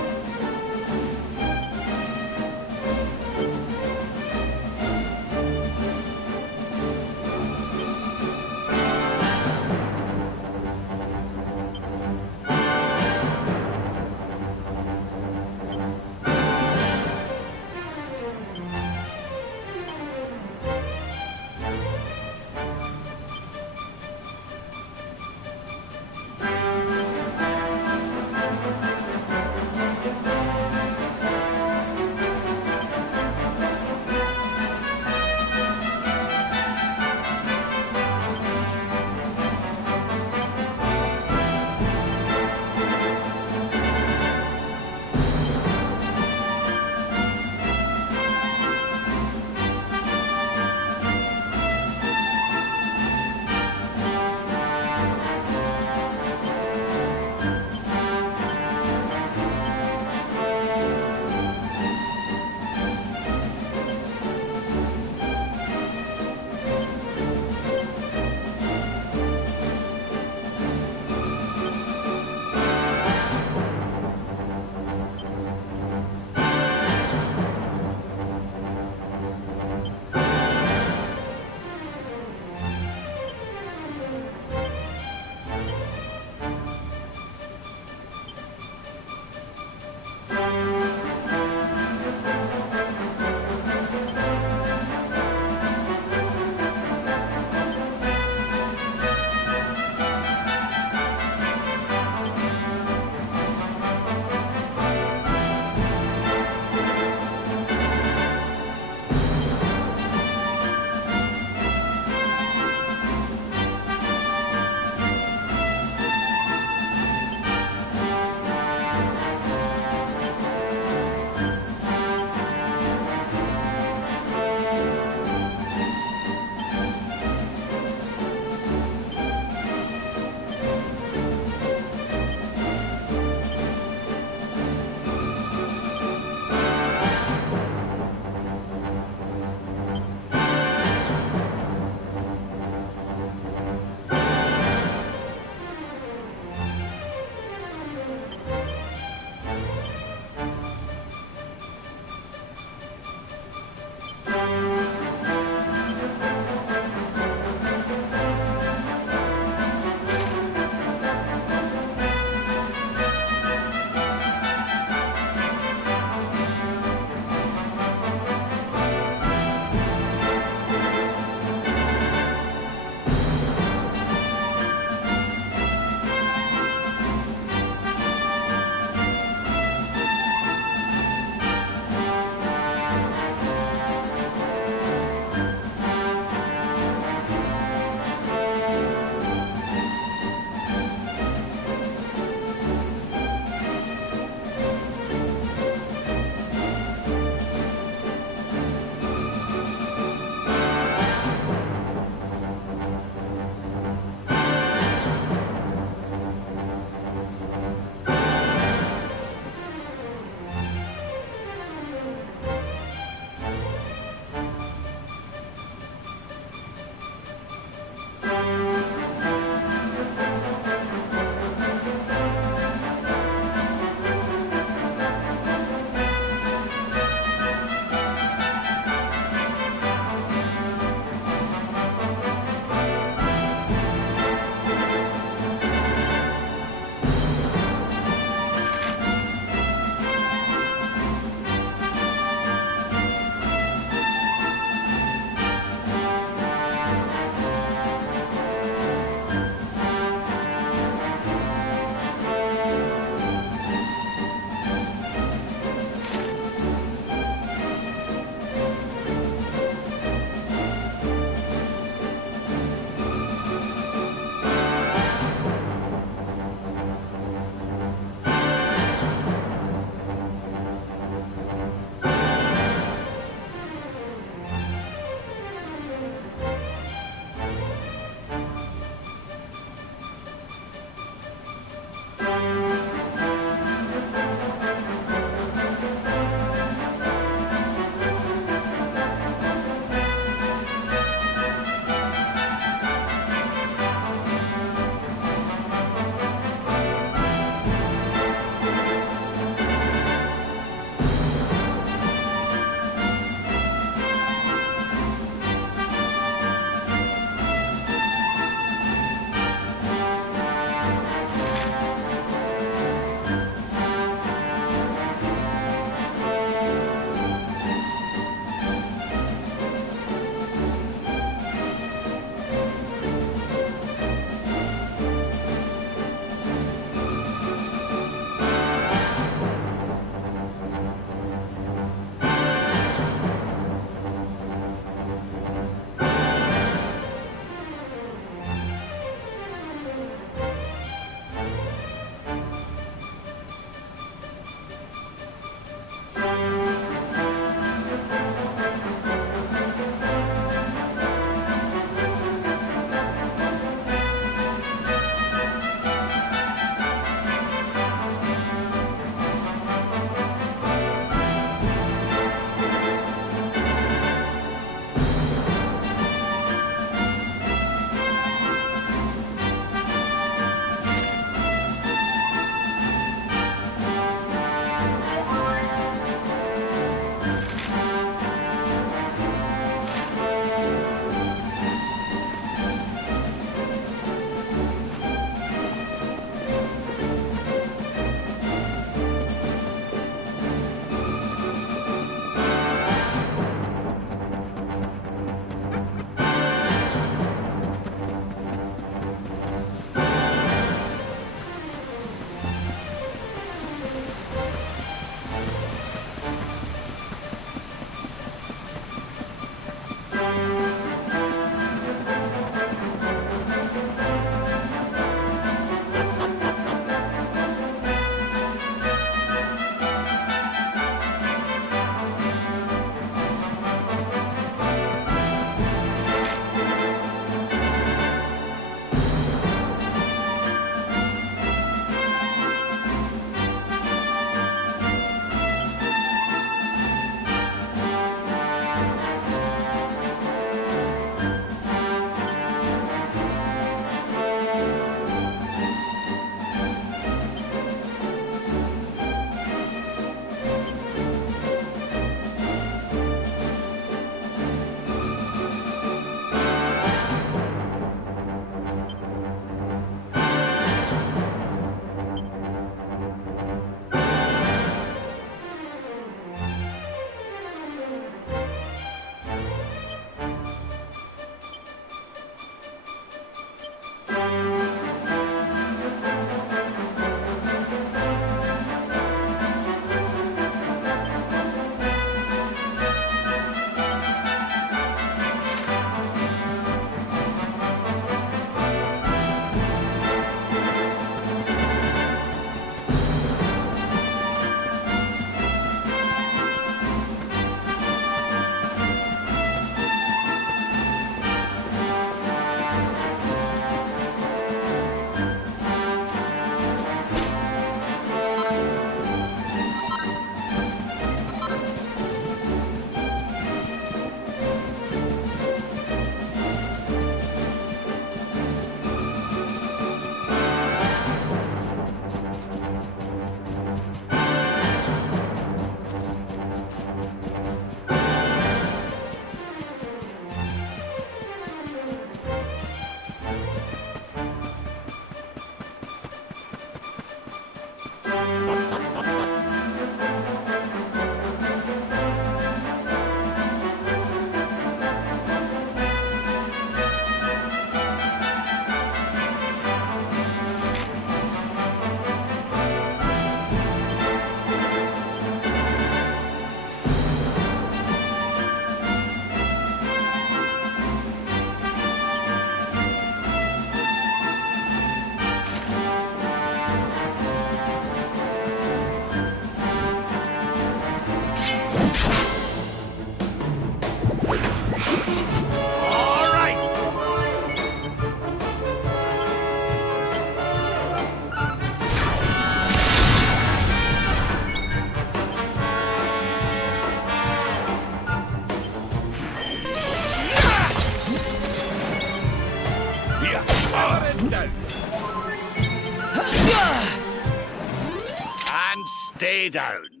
and stay down.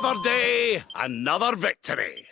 Another day, another victory.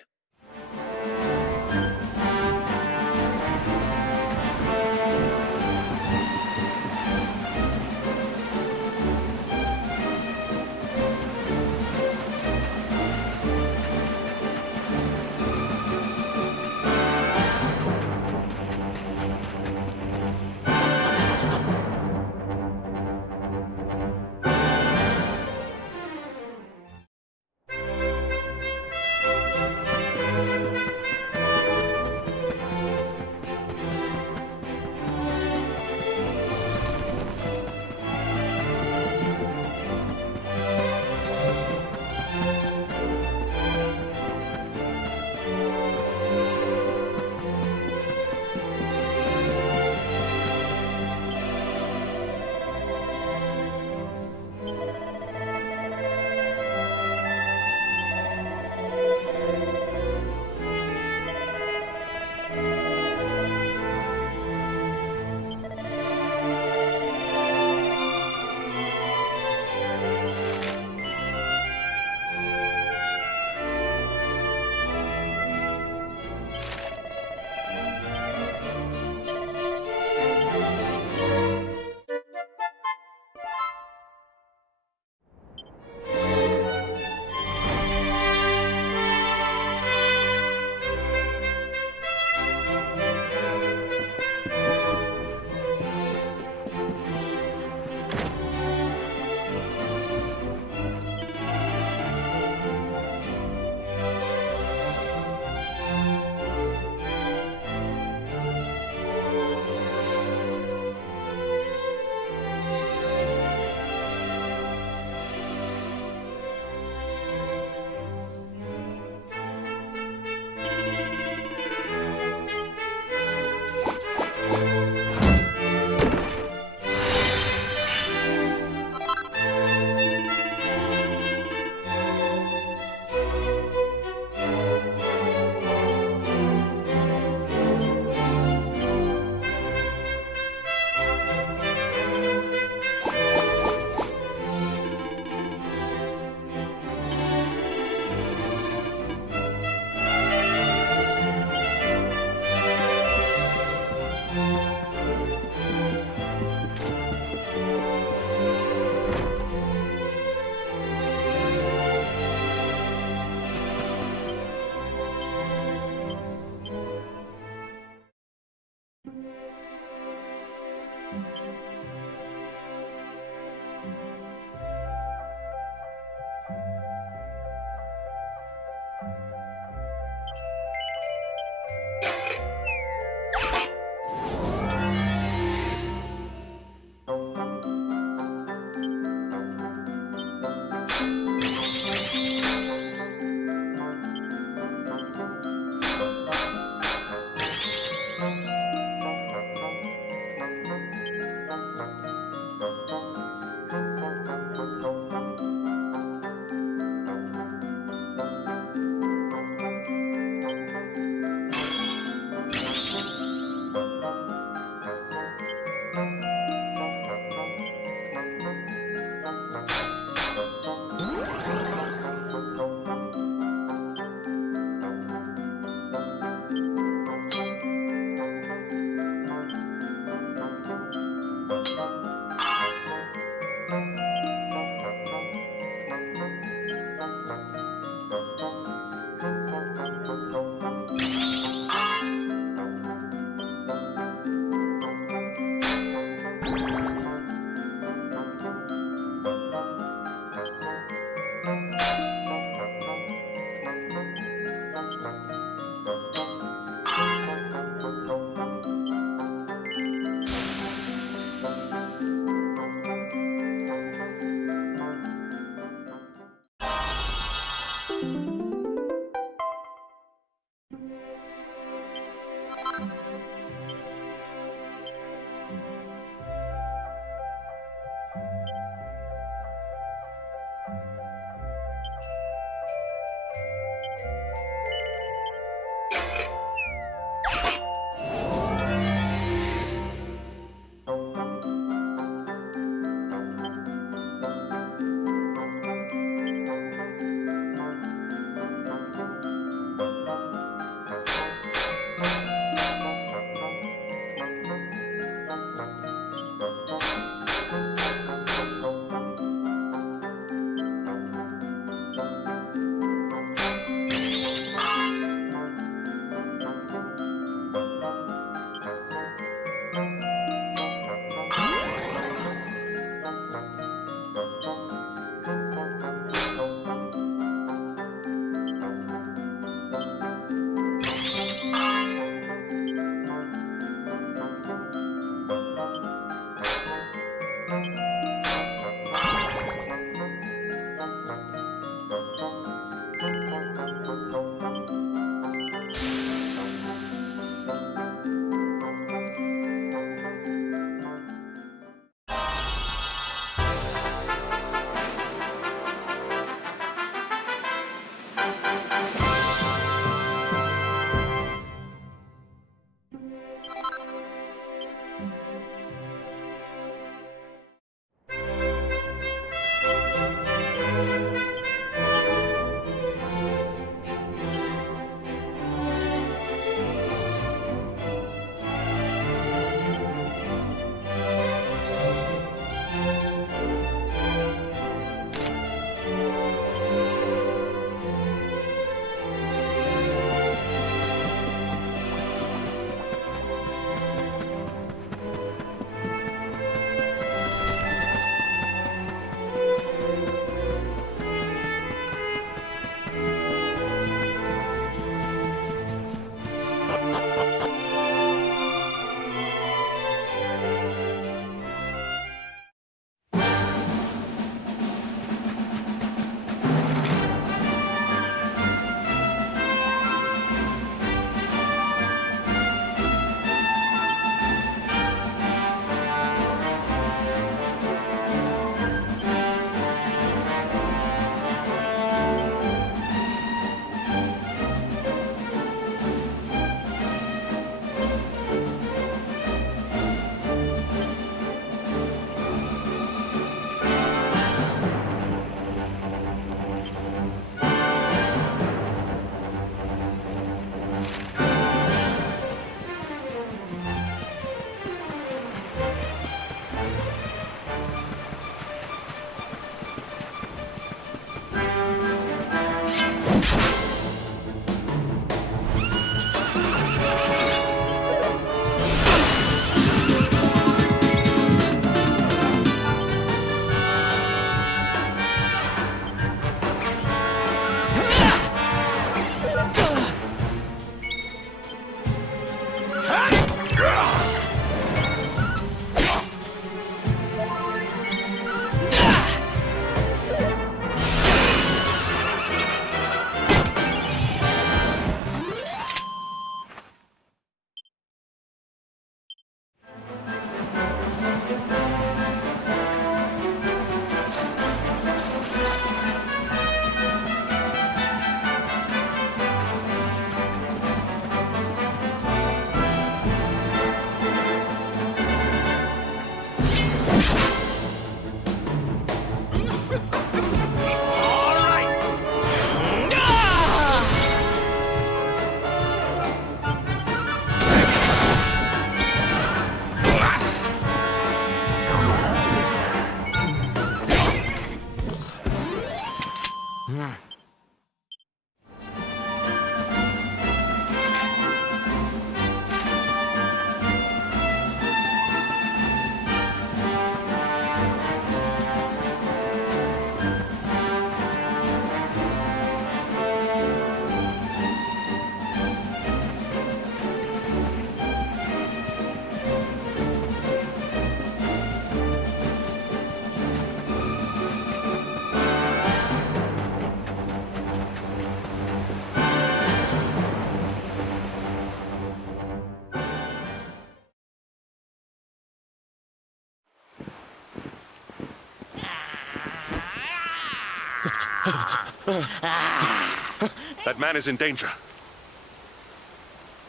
That man is in danger.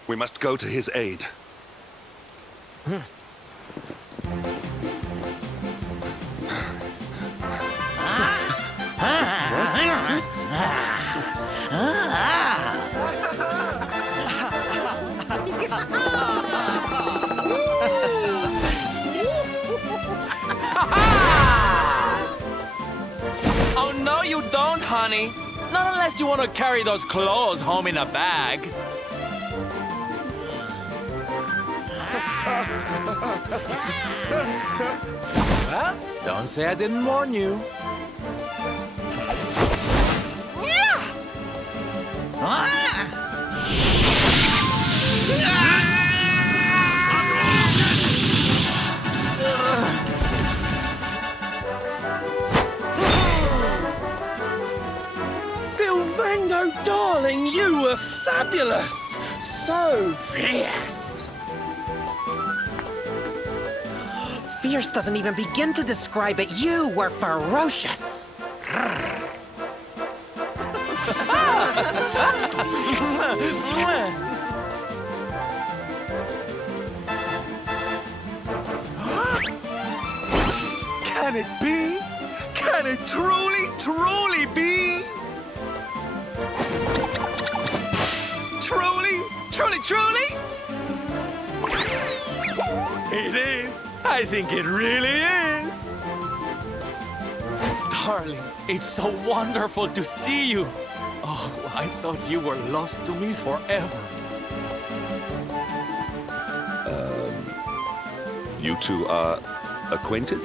We must go to his aid. Oh, no, you don't, honey. Not unless you want to carry those clothes home in a bag. Well, don't say I didn't warn you. Silvando, darling, you were fabulous! So fierce! Fierce doesn't even begin to describe it. You were ferocious. Can it be? Can it truly, truly be? Truly, truly, truly? It is. I think it really is. Darling, it's so wonderful to see you. Oh, I thought you were lost to me forever. You two are acquainted?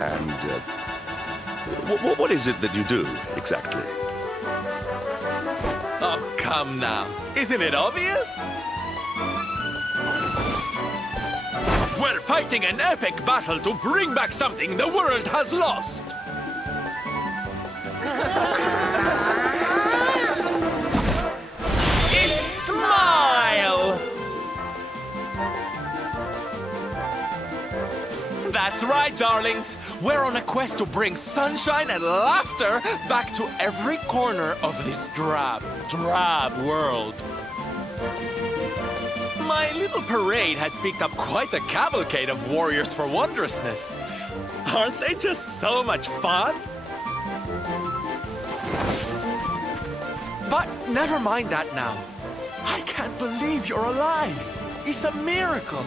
And what is it that you do, exactly? Oh, come now. Isn't it obvious? We're fighting an epic battle to bring back something the world has lost. It's Smile! That's right, darlings. We're on a quest to bring sunshine and laughter back to every corner of this drab world. My little parade has picked up quite a cavalcade of warriors for wondrousness. Aren't they just so much fun? But never mind that now. I can't believe you're alive. It's a miracle.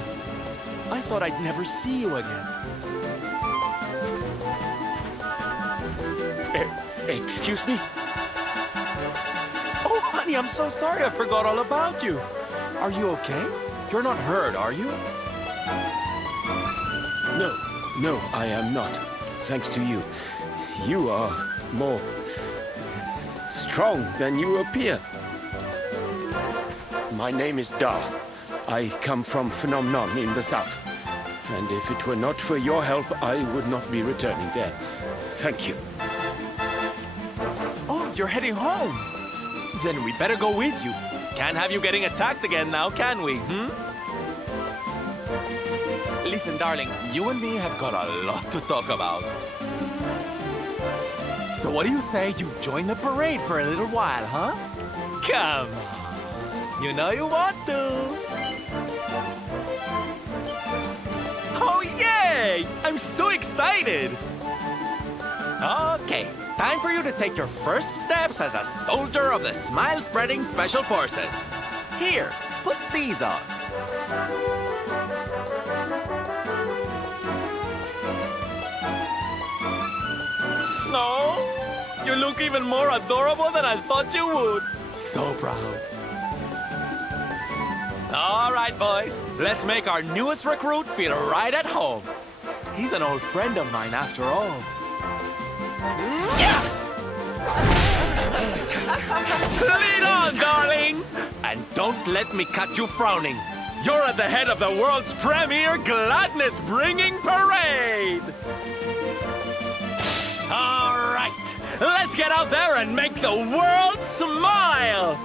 I thought I'd never see you again. Excuse me? Oh, honey, I'm so sorry. I forgot all about you. Are you okay? You're not hurt, are you? No, I am not. Thanks to you. You are more strong than you appear. My name is Da. I come from Phenomenon in the south. And if it were not for your help, I would not be returning there. Thank you. Oh, you're heading home. Then we better go with you. Can't have you getting attacked again now, can we, Listen, darling, you and me have got a lot to talk about. So what do you say you join the parade for a little while, huh? Come on. You know you want to. Oh, yay! I'm so excited! Okay, time for you to take your first steps as a soldier of the Smile-Spreading Special Forces. Here, put these on. Oh, you look even more adorable than I thought you would. So proud. All right, boys, let's make our newest recruit feel right at home. He's an old friend of mine after all. Yeah! Lead on, darling! And don't let me catch you frowning. You're at the head of the world's premier gladness-bringing parade! All right, let's get out there and make the world smile!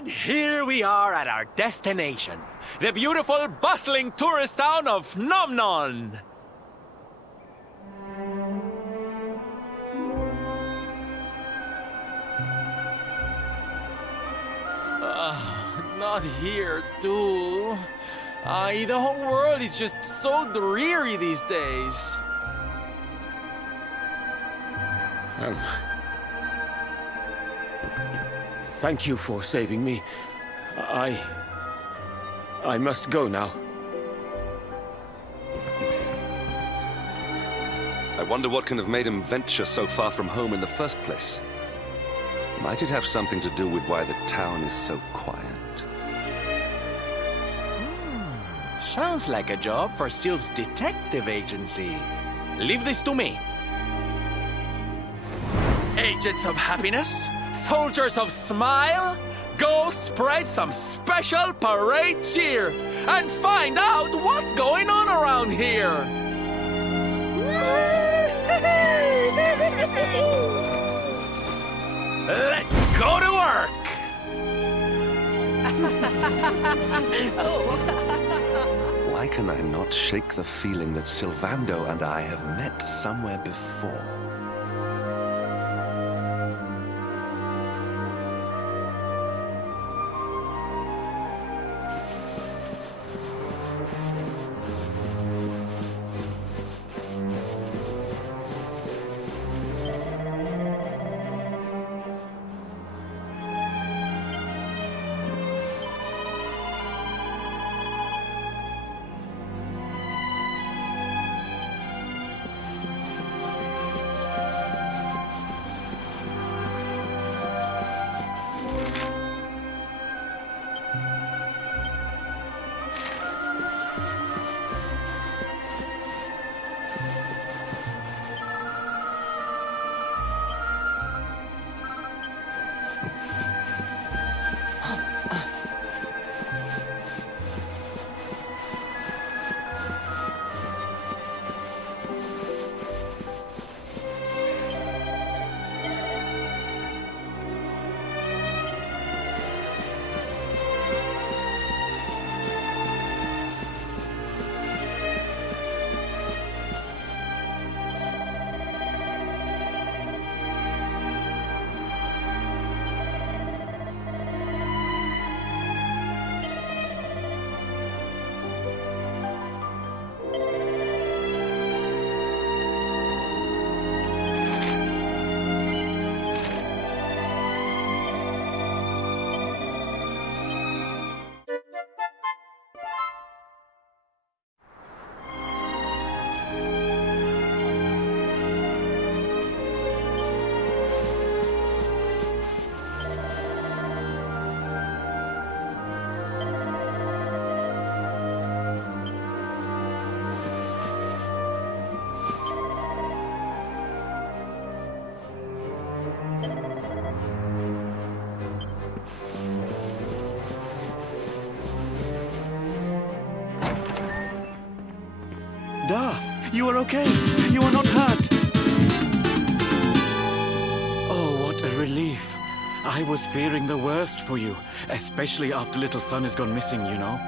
And here we are at our destination, the beautiful, bustling tourist town of Nomnon. Not here, too. The whole world is just so dreary these days. Thank you for saving me. I must go now. I wonder what can have made him venture so far from home in the first place. Might it have something to do with why the town is so quiet? Sounds like a job for Sylph's detective agency. Leave this to me. Agents of happiness, soldiers of smile, go spread some special parade cheer and find out what's going on around here. Let's go to work. Why can I not shake the feeling that Sylvando and I have met somewhere before? Da, you are okay. You are not hurt. Oh, what a relief. I was fearing the worst for you, especially after little son has gone missing, you know.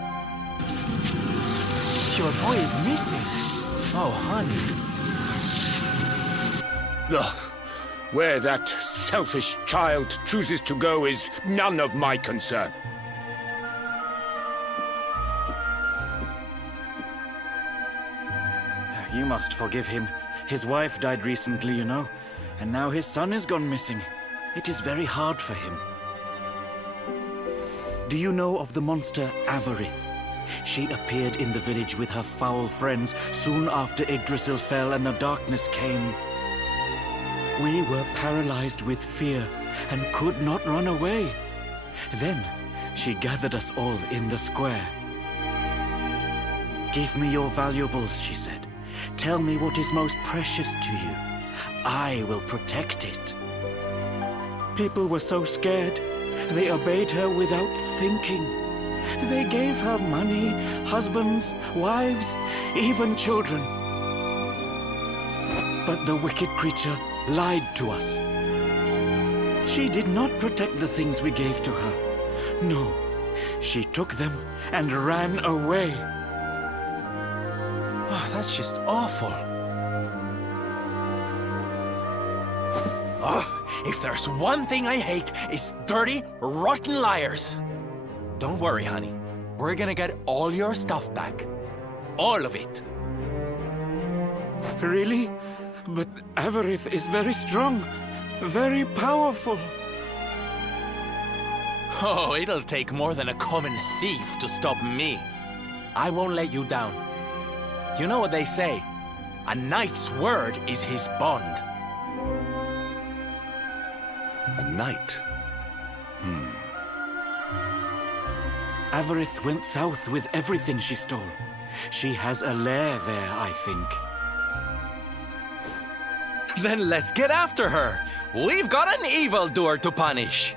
Your boy is missing. Oh, honey. Ugh. Where that selfish child chooses to go is none of my concern. You must forgive him. His wife died recently, you know, and now his son has gone missing. It is very hard for him. Do you know of the monster Avarith? She appeared in the village with her foul friends soon after Yggdrasil fell and the darkness came. We were paralyzed with fear and could not run away. Then she gathered us all in the square. "Give me your valuables," she said. "Tell me what is most precious to you. I will protect it." People were so scared, they obeyed her without thinking. They gave her money, husbands, wives, even children. But the wicked creature lied to us. She did not protect the things we gave to her, No, she took them and ran away. Oh, that's just awful. Oh, if there's one thing I hate, it's dirty, rotten liars. Don't worry, honey. We're gonna get all your stuff back. All of it. Really? But Avarith is very strong, very powerful. Oh, it'll take more than a common thief to stop me. I won't let you down. You know what they say? A knight's word is his bond. A knight? Avarith went south with everything she stole. She has a lair there, I think. Then let's get after her. We've got an evildoer to punish.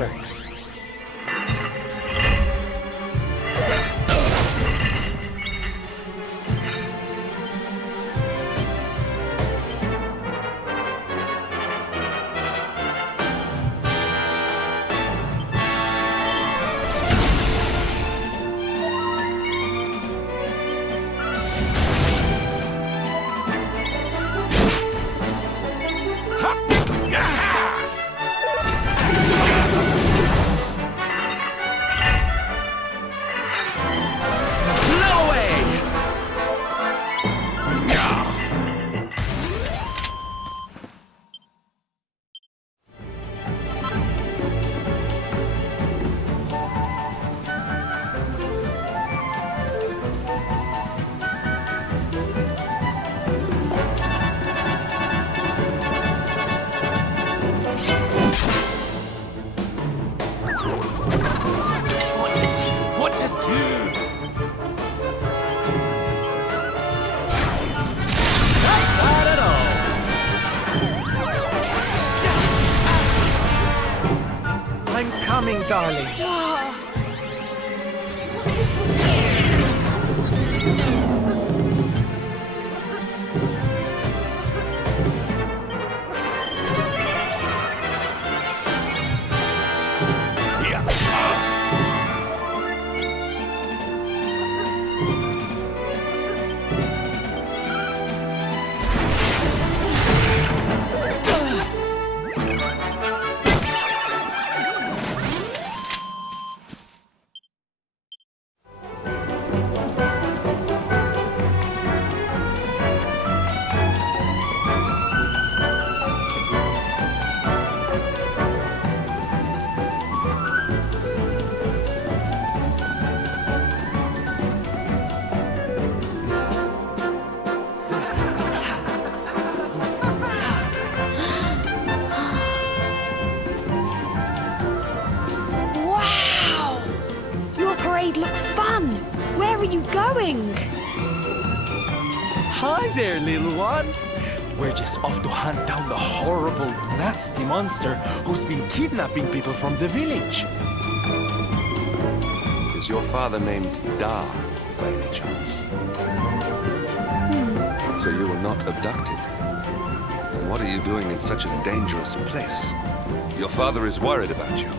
Thanks. darling. Wow! Your parade looks fun. Where are you going? Hi there, little one. We're just off to hunt down the horrible, nasty monster who's been kidnapping people from the village. Is your father named Dar, by any chance? So you were not abducted? And what are you doing in such a dangerous place? Your father is worried about you.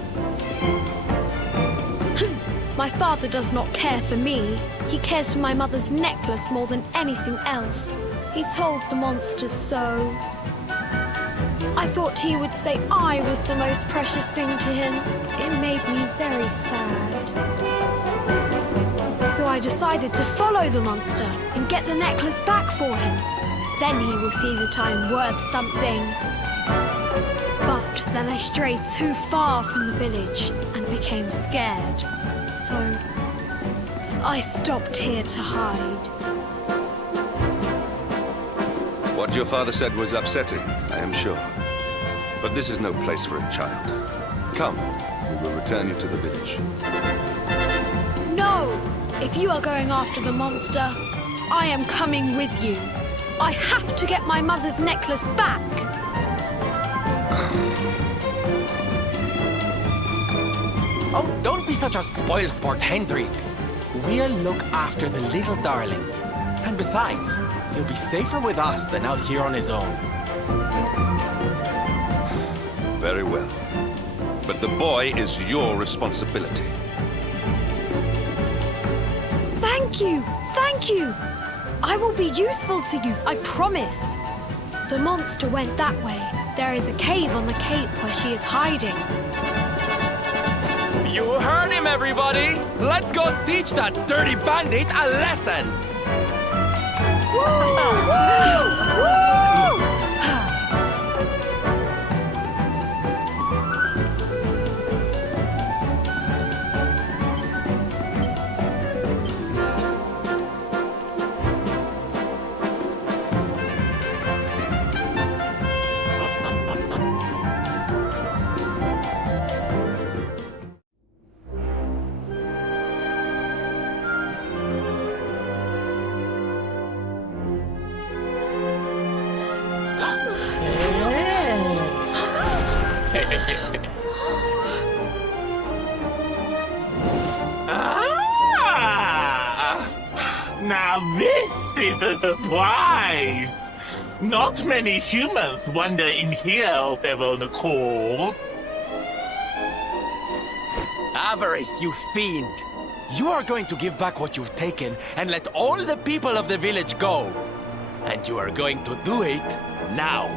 My father does not care for me. He cares for my mother's necklace more than anything else. He told the monsters so. I thought he would say I was the most precious thing to him. It made me very sad. So I decided to follow the monster and get the necklace back for him. Then he will see that I'm worth something. But then I strayed too far from the village and became scared. So I stopped here to hide. What your father said was upsetting, I am sure. But this is no place for a child. Come, we will return you to the village. No! If you are going after the monster, I am coming with you. I have to get my mother's necklace back. Oh, don't be such a spoilsport, Hendrik. We'll look after the little darling. And besides, he'll be safer with us than out here on his own. Very well. But the boy is your responsibility. Thank you! Thank you! I will be useful to you, I promise. The monster went that way. There is a cave on the cape where she is hiding. You heard him, everybody! Let's go teach that dirty bandit a lesson! Now this is a surprise! Not many humans wander in here of their own accord. Avarice, you fiend! You are going to give back what you've taken and let all the people of the village go. And you are going to do it now.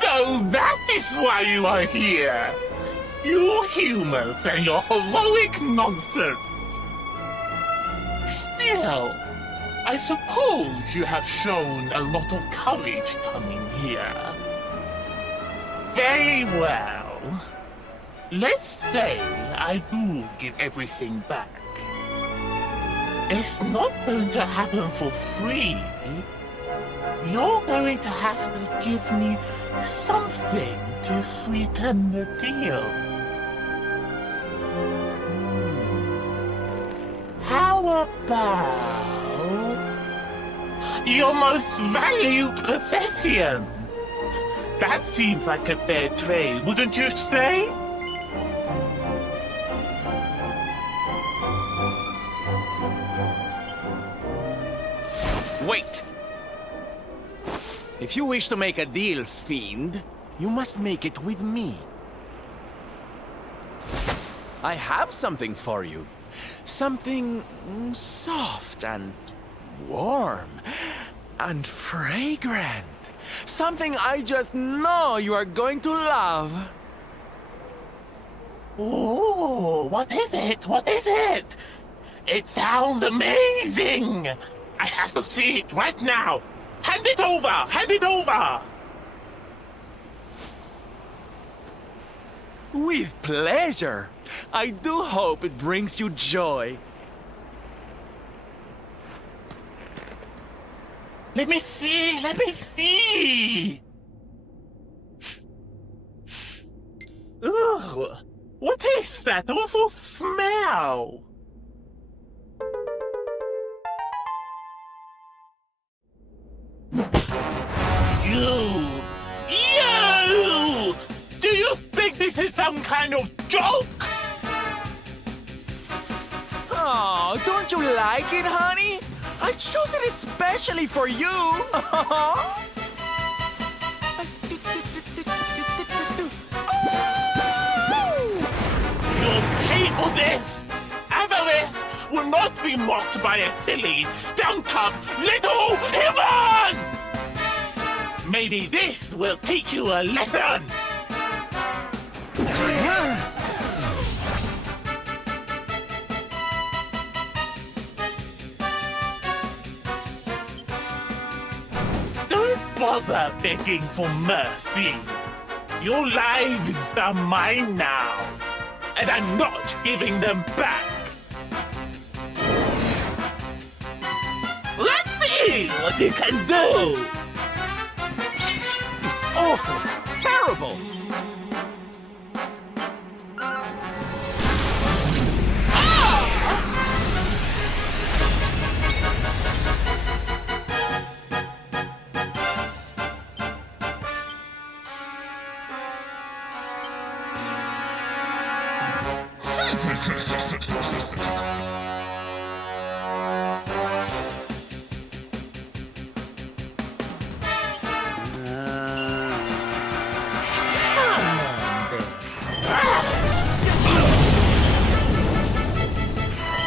So that is why you are here! You humans and your heroic nonsense! Still, I suppose you have shown a lot of courage coming here. Very well. Let's say I do give everything back. It's not going to happen for free. You're going to have to give me something to sweeten the deal. How about your most valued possession? That seems like a fair trade, wouldn't you say? Wait! If you wish to make a deal, fiend, you must make it with me. I have something for you. Something soft and warm and fragrant. Something I just know you are going to love. Oh, what is it? What is it? It sounds amazing! I have to see it right now! Hand it over! Hand it over! With pleasure. I do hope it brings you joy. Let me see! Let me see! Ugh! What is that awful smell? You! Do you think this is some kind of joke? Oh, don't you like it, honey? I chose it especially for you. You'll pay for this! Avarice will not be mocked by a silly, dumb-up little human! Maybe this will teach you a lesson! Don't bother begging for mercy. Your lives are mine now, and I'm not giving them back. Let's see what you can do! It's awful, terrible.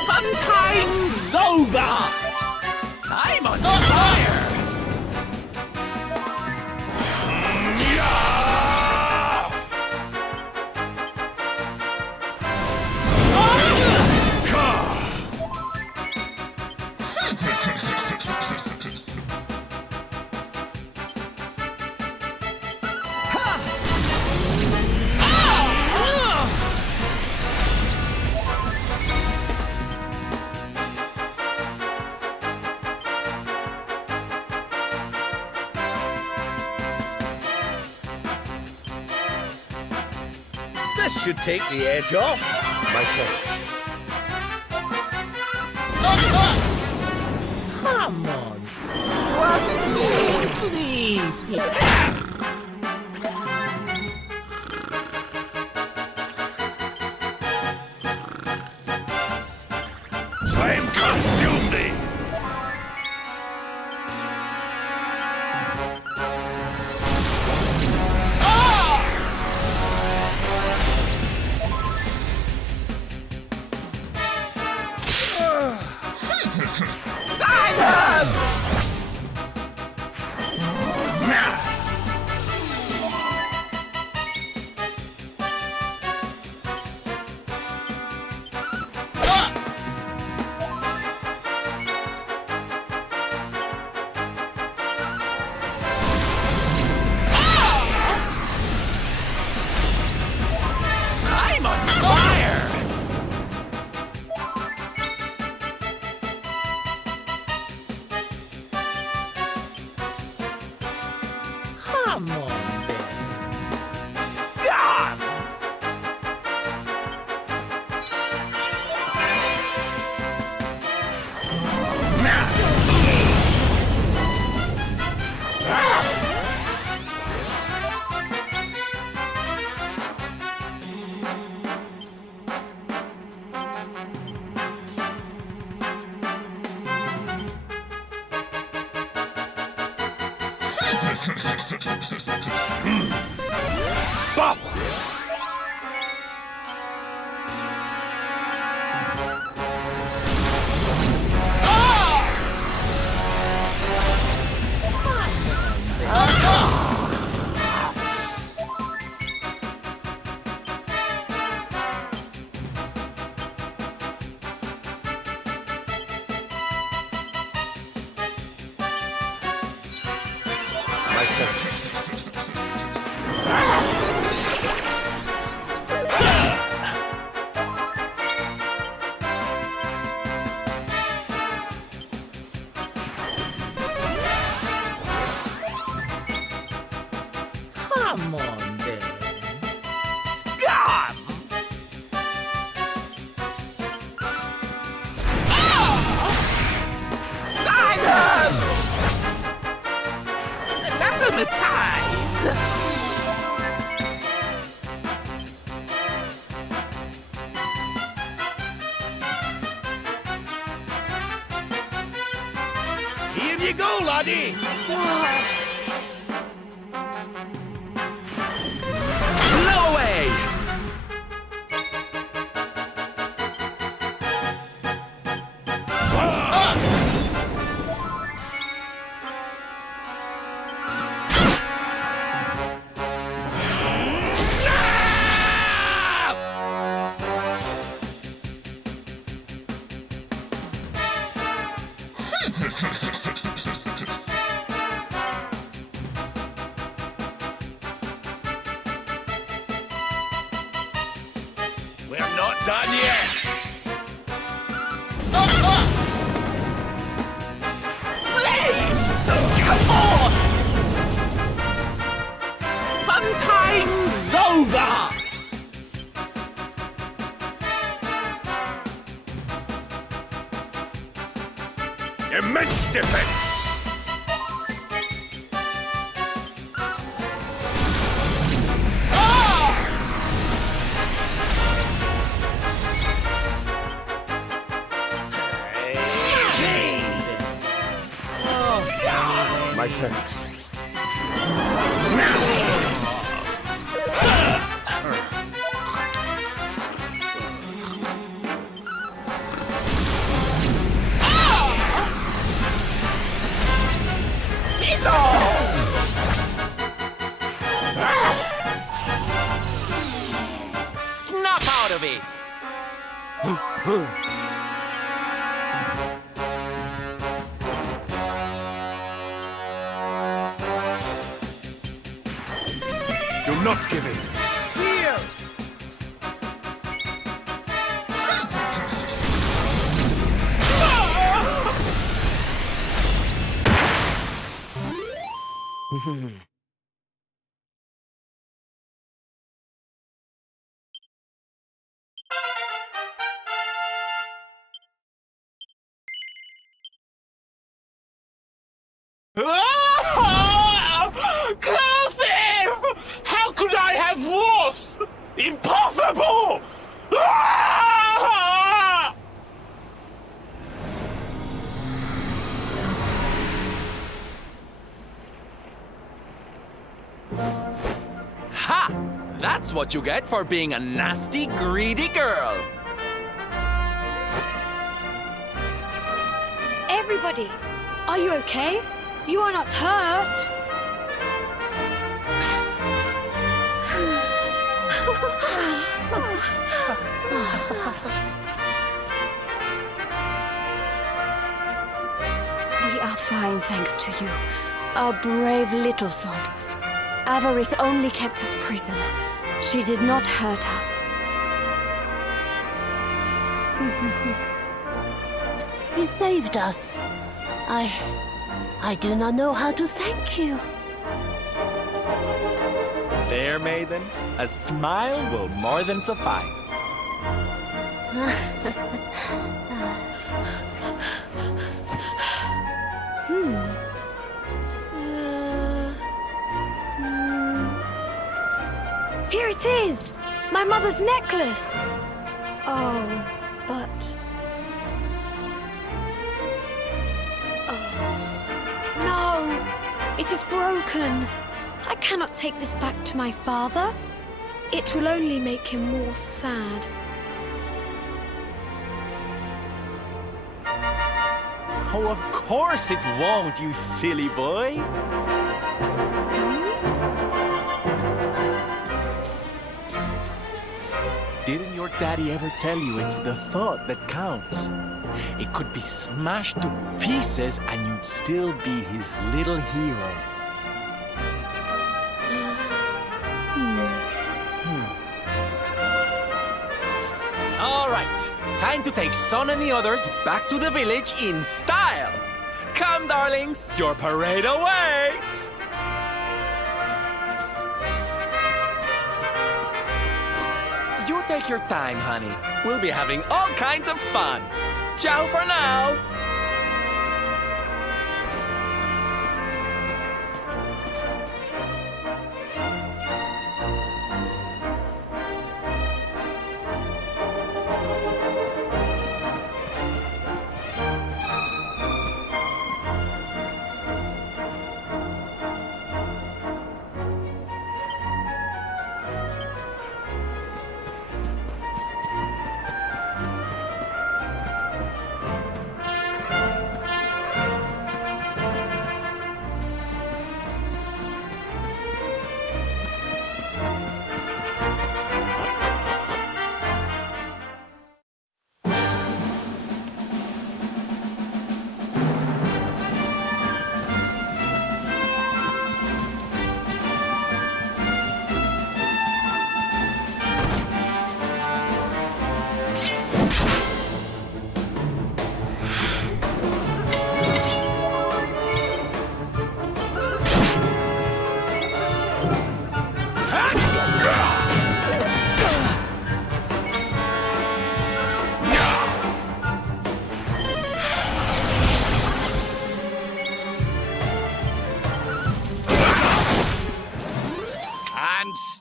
Fun time's over! I'm on fire! This should take the edge off, my friends. Come on. Trust me, please. Flame consume me! My thanks. Come on, then. Scum! Simon! Anathematized! Here you go, laddie. Blow away! We're not done yet. Flame! Come on! Fun time's over! Immense defense! My thanks. Snap out of it! Do not give in. Cheers! Cursive! How could I have lost? Impossible! Ah! Ha! That's what you get for being a nasty, greedy girl. Everybody, are you okay? You are not hurt. We are fine, thanks to you. Our brave little son. Avarith only kept us prisoner. She did not hurt us. You saved us. I do not know how to thank you. Fair maiden, a smile will more than suffice. Here it is! My mother's necklace! Oh, but... Oh. No! It It is broken. I cannot take this back to my father. It will only make him more sad. Oh, of course it won't, you silly boy. Didn't your daddy ever tell you it's the thought that counts? It could be smashed to pieces and you'd still be his little hero. All right, time to take Son and the others back to the village in style. Come, darlings, your parade awaits. You take your time, honey. We'll be having all kinds of fun. Ciao for now.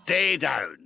Stay down.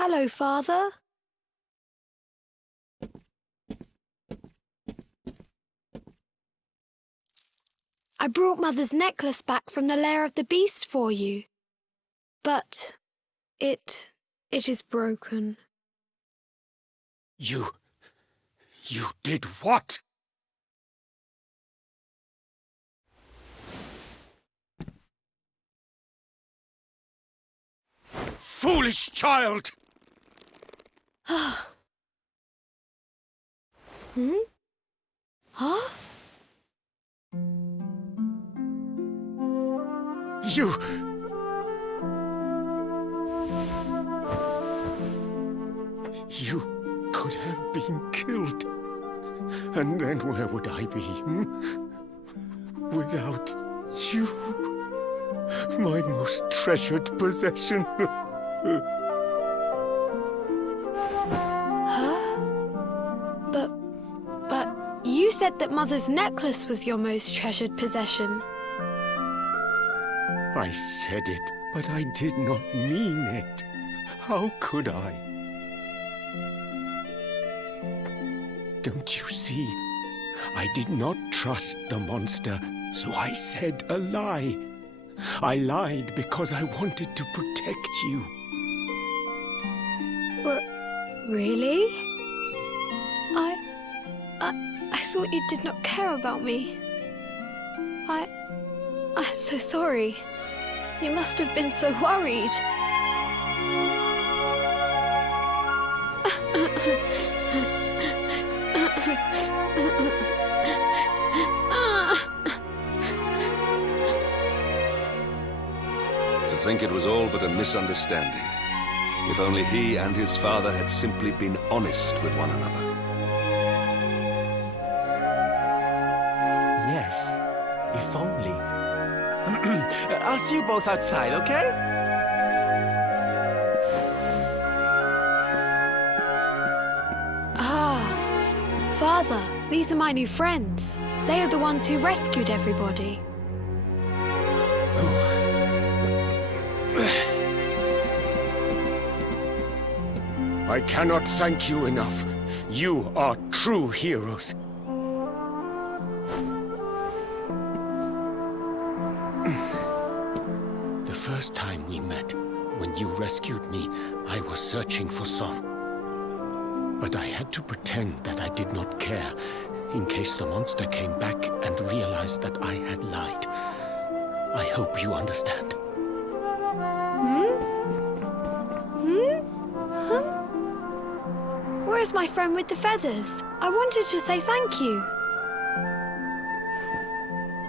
Hello, Father. I brought Mother's necklace back from the lair of the beast for you. But it is broken. You did what? Foolish child! Hmm? Huh? You could have been killed. And then where would I be, without you? My most treasured possession. But you said that Mother's necklace was your most treasured possession. I said it, but I did not mean it. How could I? Don't you see? I did not trust the monster, so I said a lie. I lied because I wanted to protect you. Really? I thought you did not care about me. I'm so sorry. You must have been so worried. To think it was all but a misunderstanding. If only he and his father had simply been honest with one another. Yes, if only. I'll see you both outside, okay? Father, these are my new friends. They are the ones who rescued everybody. I cannot thank you enough. You are true heroes. The first time we met, when you rescued me, I was searching for Son. But I had to pretend that I did not care, in case the monster came back and realized that I had lied. I hope you understand. Where's my friend with the feathers? I wanted to say thank you.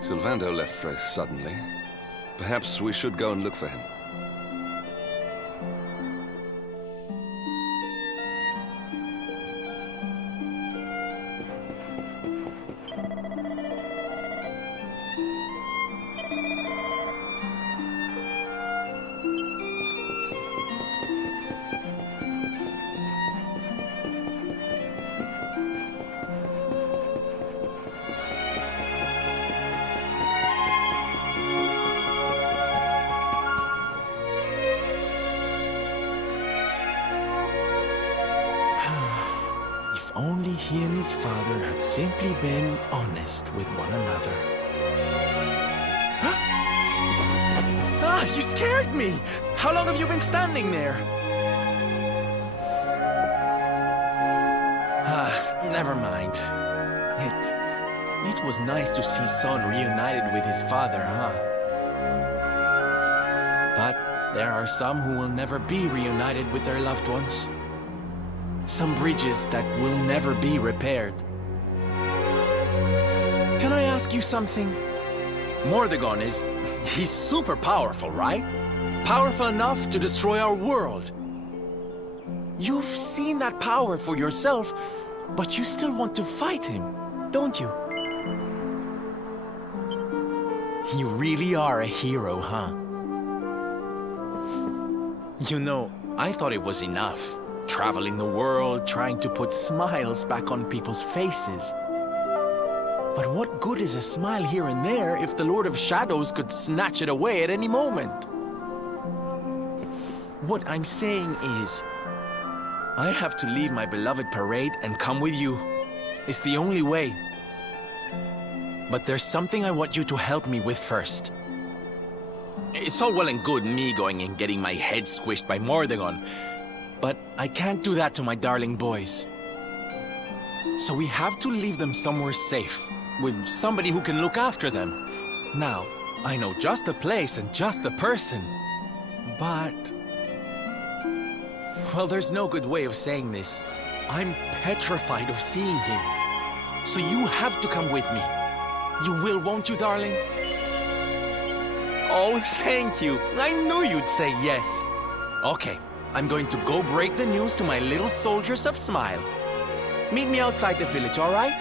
Sylvando left very suddenly. Perhaps we should go and look for him. If only he and his father had simply been honest with one another. You scared me! How long have you been standing there? Never mind. It was nice to see Son reunited with his father, huh? But there are some who will never be reunited with their loved ones. Some bridges that will never be repaired. Can I ask you something? Mordegon he's super powerful, right? Powerful enough to destroy our world. You've seen that power for yourself, but you still want to fight him, don't you? You really are a hero, huh? You know, I thought it was enough. Traveling the world, trying to put smiles back on people's faces. But what good is a smile here and there if the Lord of Shadows could snatch it away at any moment? What I'm saying is, I have to leave my beloved parade and come with you. It's the only way. But there's something I want you to help me with first. It's all well and good me going and getting my head squished by Mordegon, but I can't do that to my darling boys. So we have to leave them somewhere safe, with somebody who can look after them. Now, I know just the place and just the person, but... well, there's no good way of saying this. I'm petrified of seeing him. So you have to come with me. You will, won't you, darling? Oh, thank you. I knew you'd say yes. Okay, I'm going to go break the news to my little soldiers of Smile. Meet me outside the village, all right?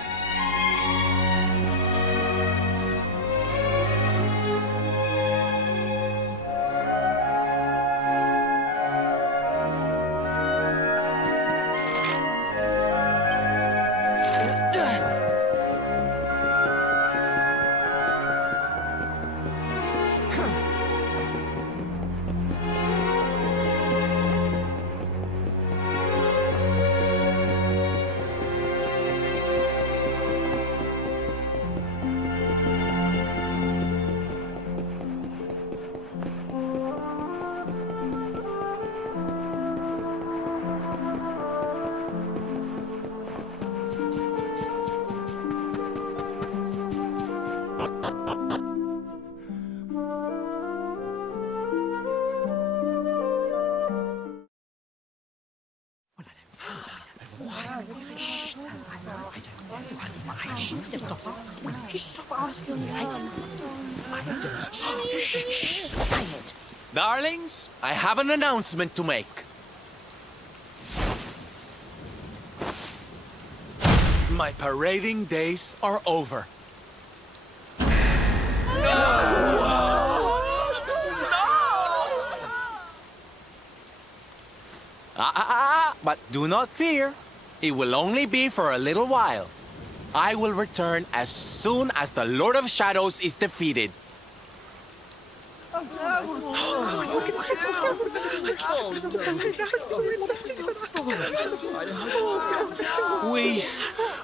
Darlings, I have an announcement to make. My parading days are over. But do not fear. It will only be for a little while. I will return as soon as the Lord of Shadows is defeated.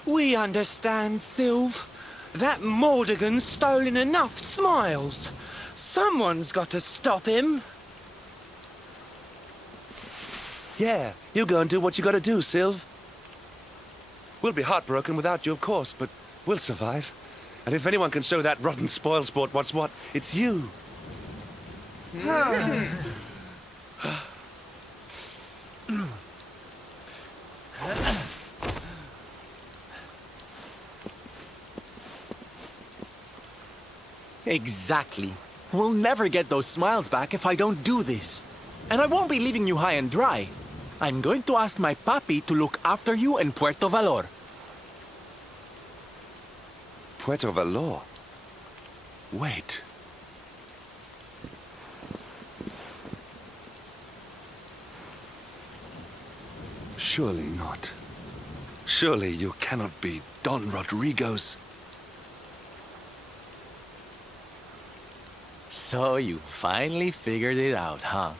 We understand, Sylve. That Mordegon's stolen enough smiles. Someone's got to stop him. Yeah, you go and do what you gotta do, Sylve. We'll be heartbroken without you, of course, but we'll survive. And if anyone can show that rotten spoilsport what's what, it's you. Exactly. We'll never get those smiles back if I don't do this. And I won't be leaving you high and dry. I'm going to ask my papi to look after you in Puerto Valor. Puerto Valor? Wait. Surely not. Surely you cannot be Don Rodrigo's... So you finally figured it out, huh?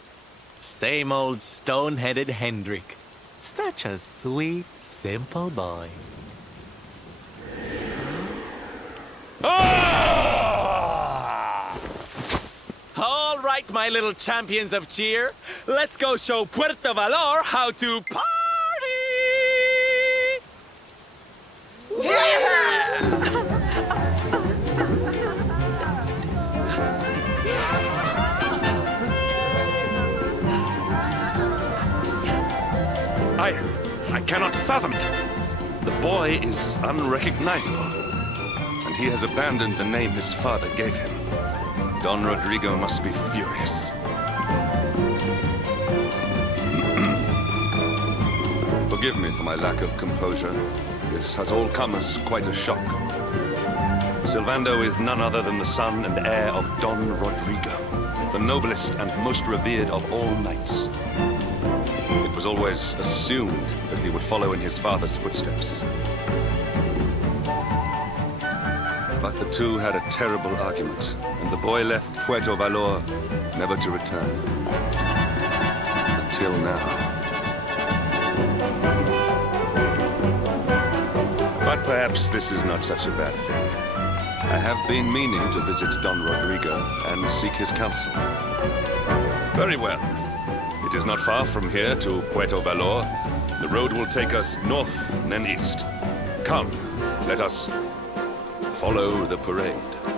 Same old stone-headed Hendrik. Such a sweet, simple boy. Ah! All right, my little champions of cheer. Let's go show Puerto Valor how to party! I cannot fathom it. The boy is unrecognizable, and he has abandoned the name his father gave him. Don Rodrigo must be furious. Forgive me for my lack of composure. This has all come as quite a shock. Sylvando is none other than the son and heir of Don Rodrigo, the noblest and most revered of all knights. It was always assumed that he would follow in his father's footsteps. But the two had a terrible argument, and the boy left Puerto Valor, never to return. Until now. Perhaps this is not such a bad thing. I have been meaning to visit Don Rodrigo and seek his counsel. Very well. It is not far from here to Puerto Valor. The road will take us north and then east. Come, let us follow the parade.